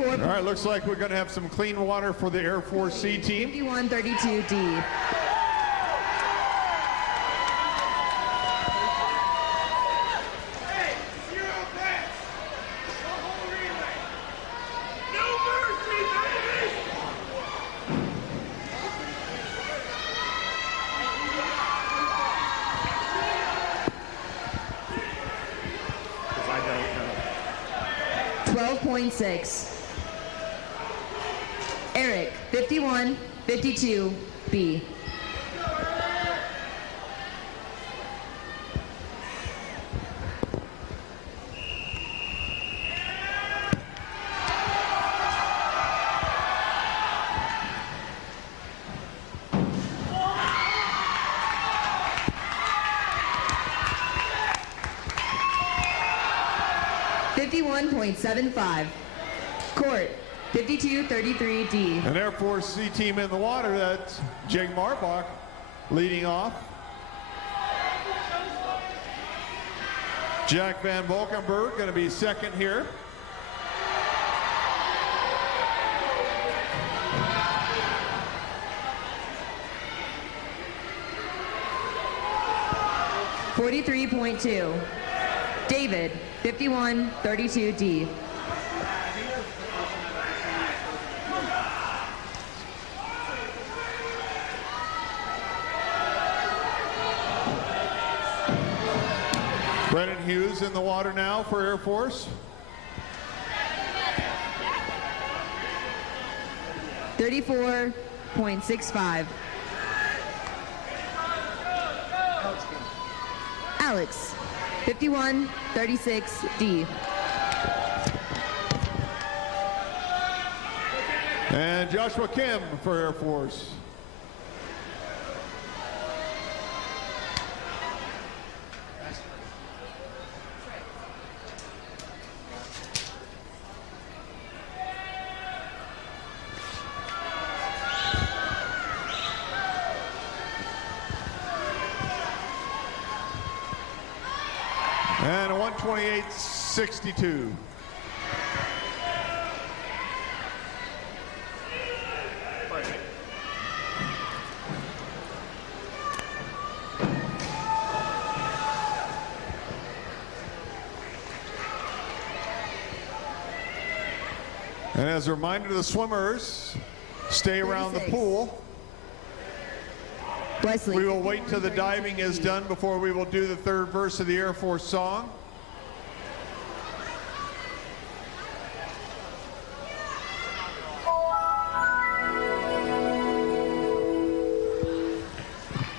All right, looks like we're going to have some clean water for the Air Force C team. 51-32D. Because I don't know. 12.6. Eric, 51-52B. .75. Court, 52-33D. An Air Force C team in the water. That's Jake Marbach leading off. Jack Van Valkenburg going to be second here. .43.2. David, 51-32D. Brennan Hughes in the water now for Air Force. 34.65. Alex, 51-36D. And Joshua Kim for Air Force. And a 128.62. And as a reminder to the swimmers, stay around the 36. pool. Wesley. We will wait till the diving is done before we will do the third verse of the Air Force song.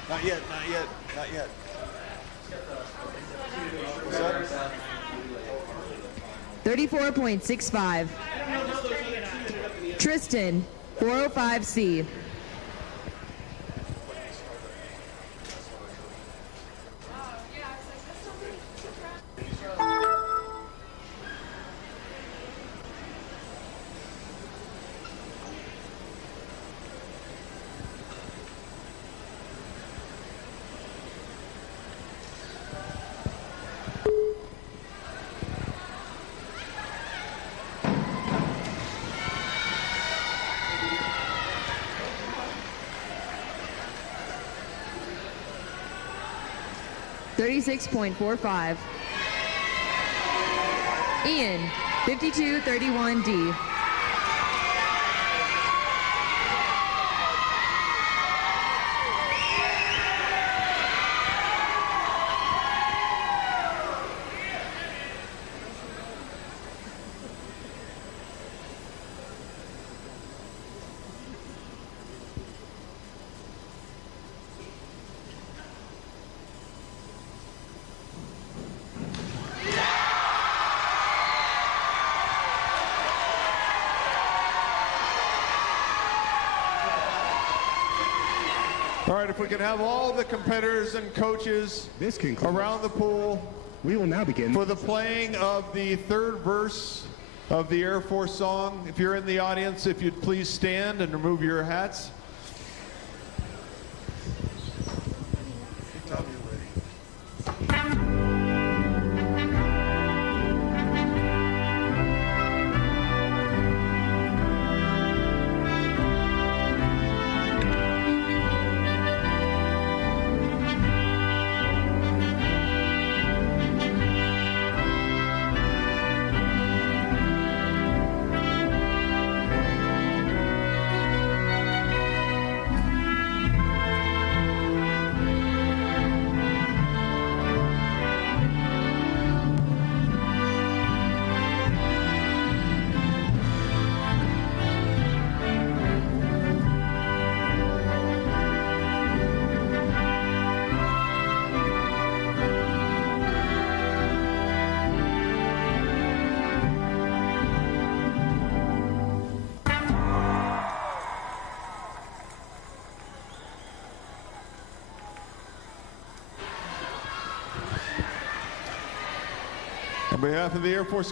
Not yet, not yet, not yet. What's that? 34.65. Tristan, 405C. .46.45. Ian, 52-31D. All right, if we could have all the competitors and coaches This concludes. around the pool We will now begin. for the playing of the third verse of the Air Force song. If you're in the audience, if you'd please stand and remove your hats. Tell me you're ready. On behalf of the Air Force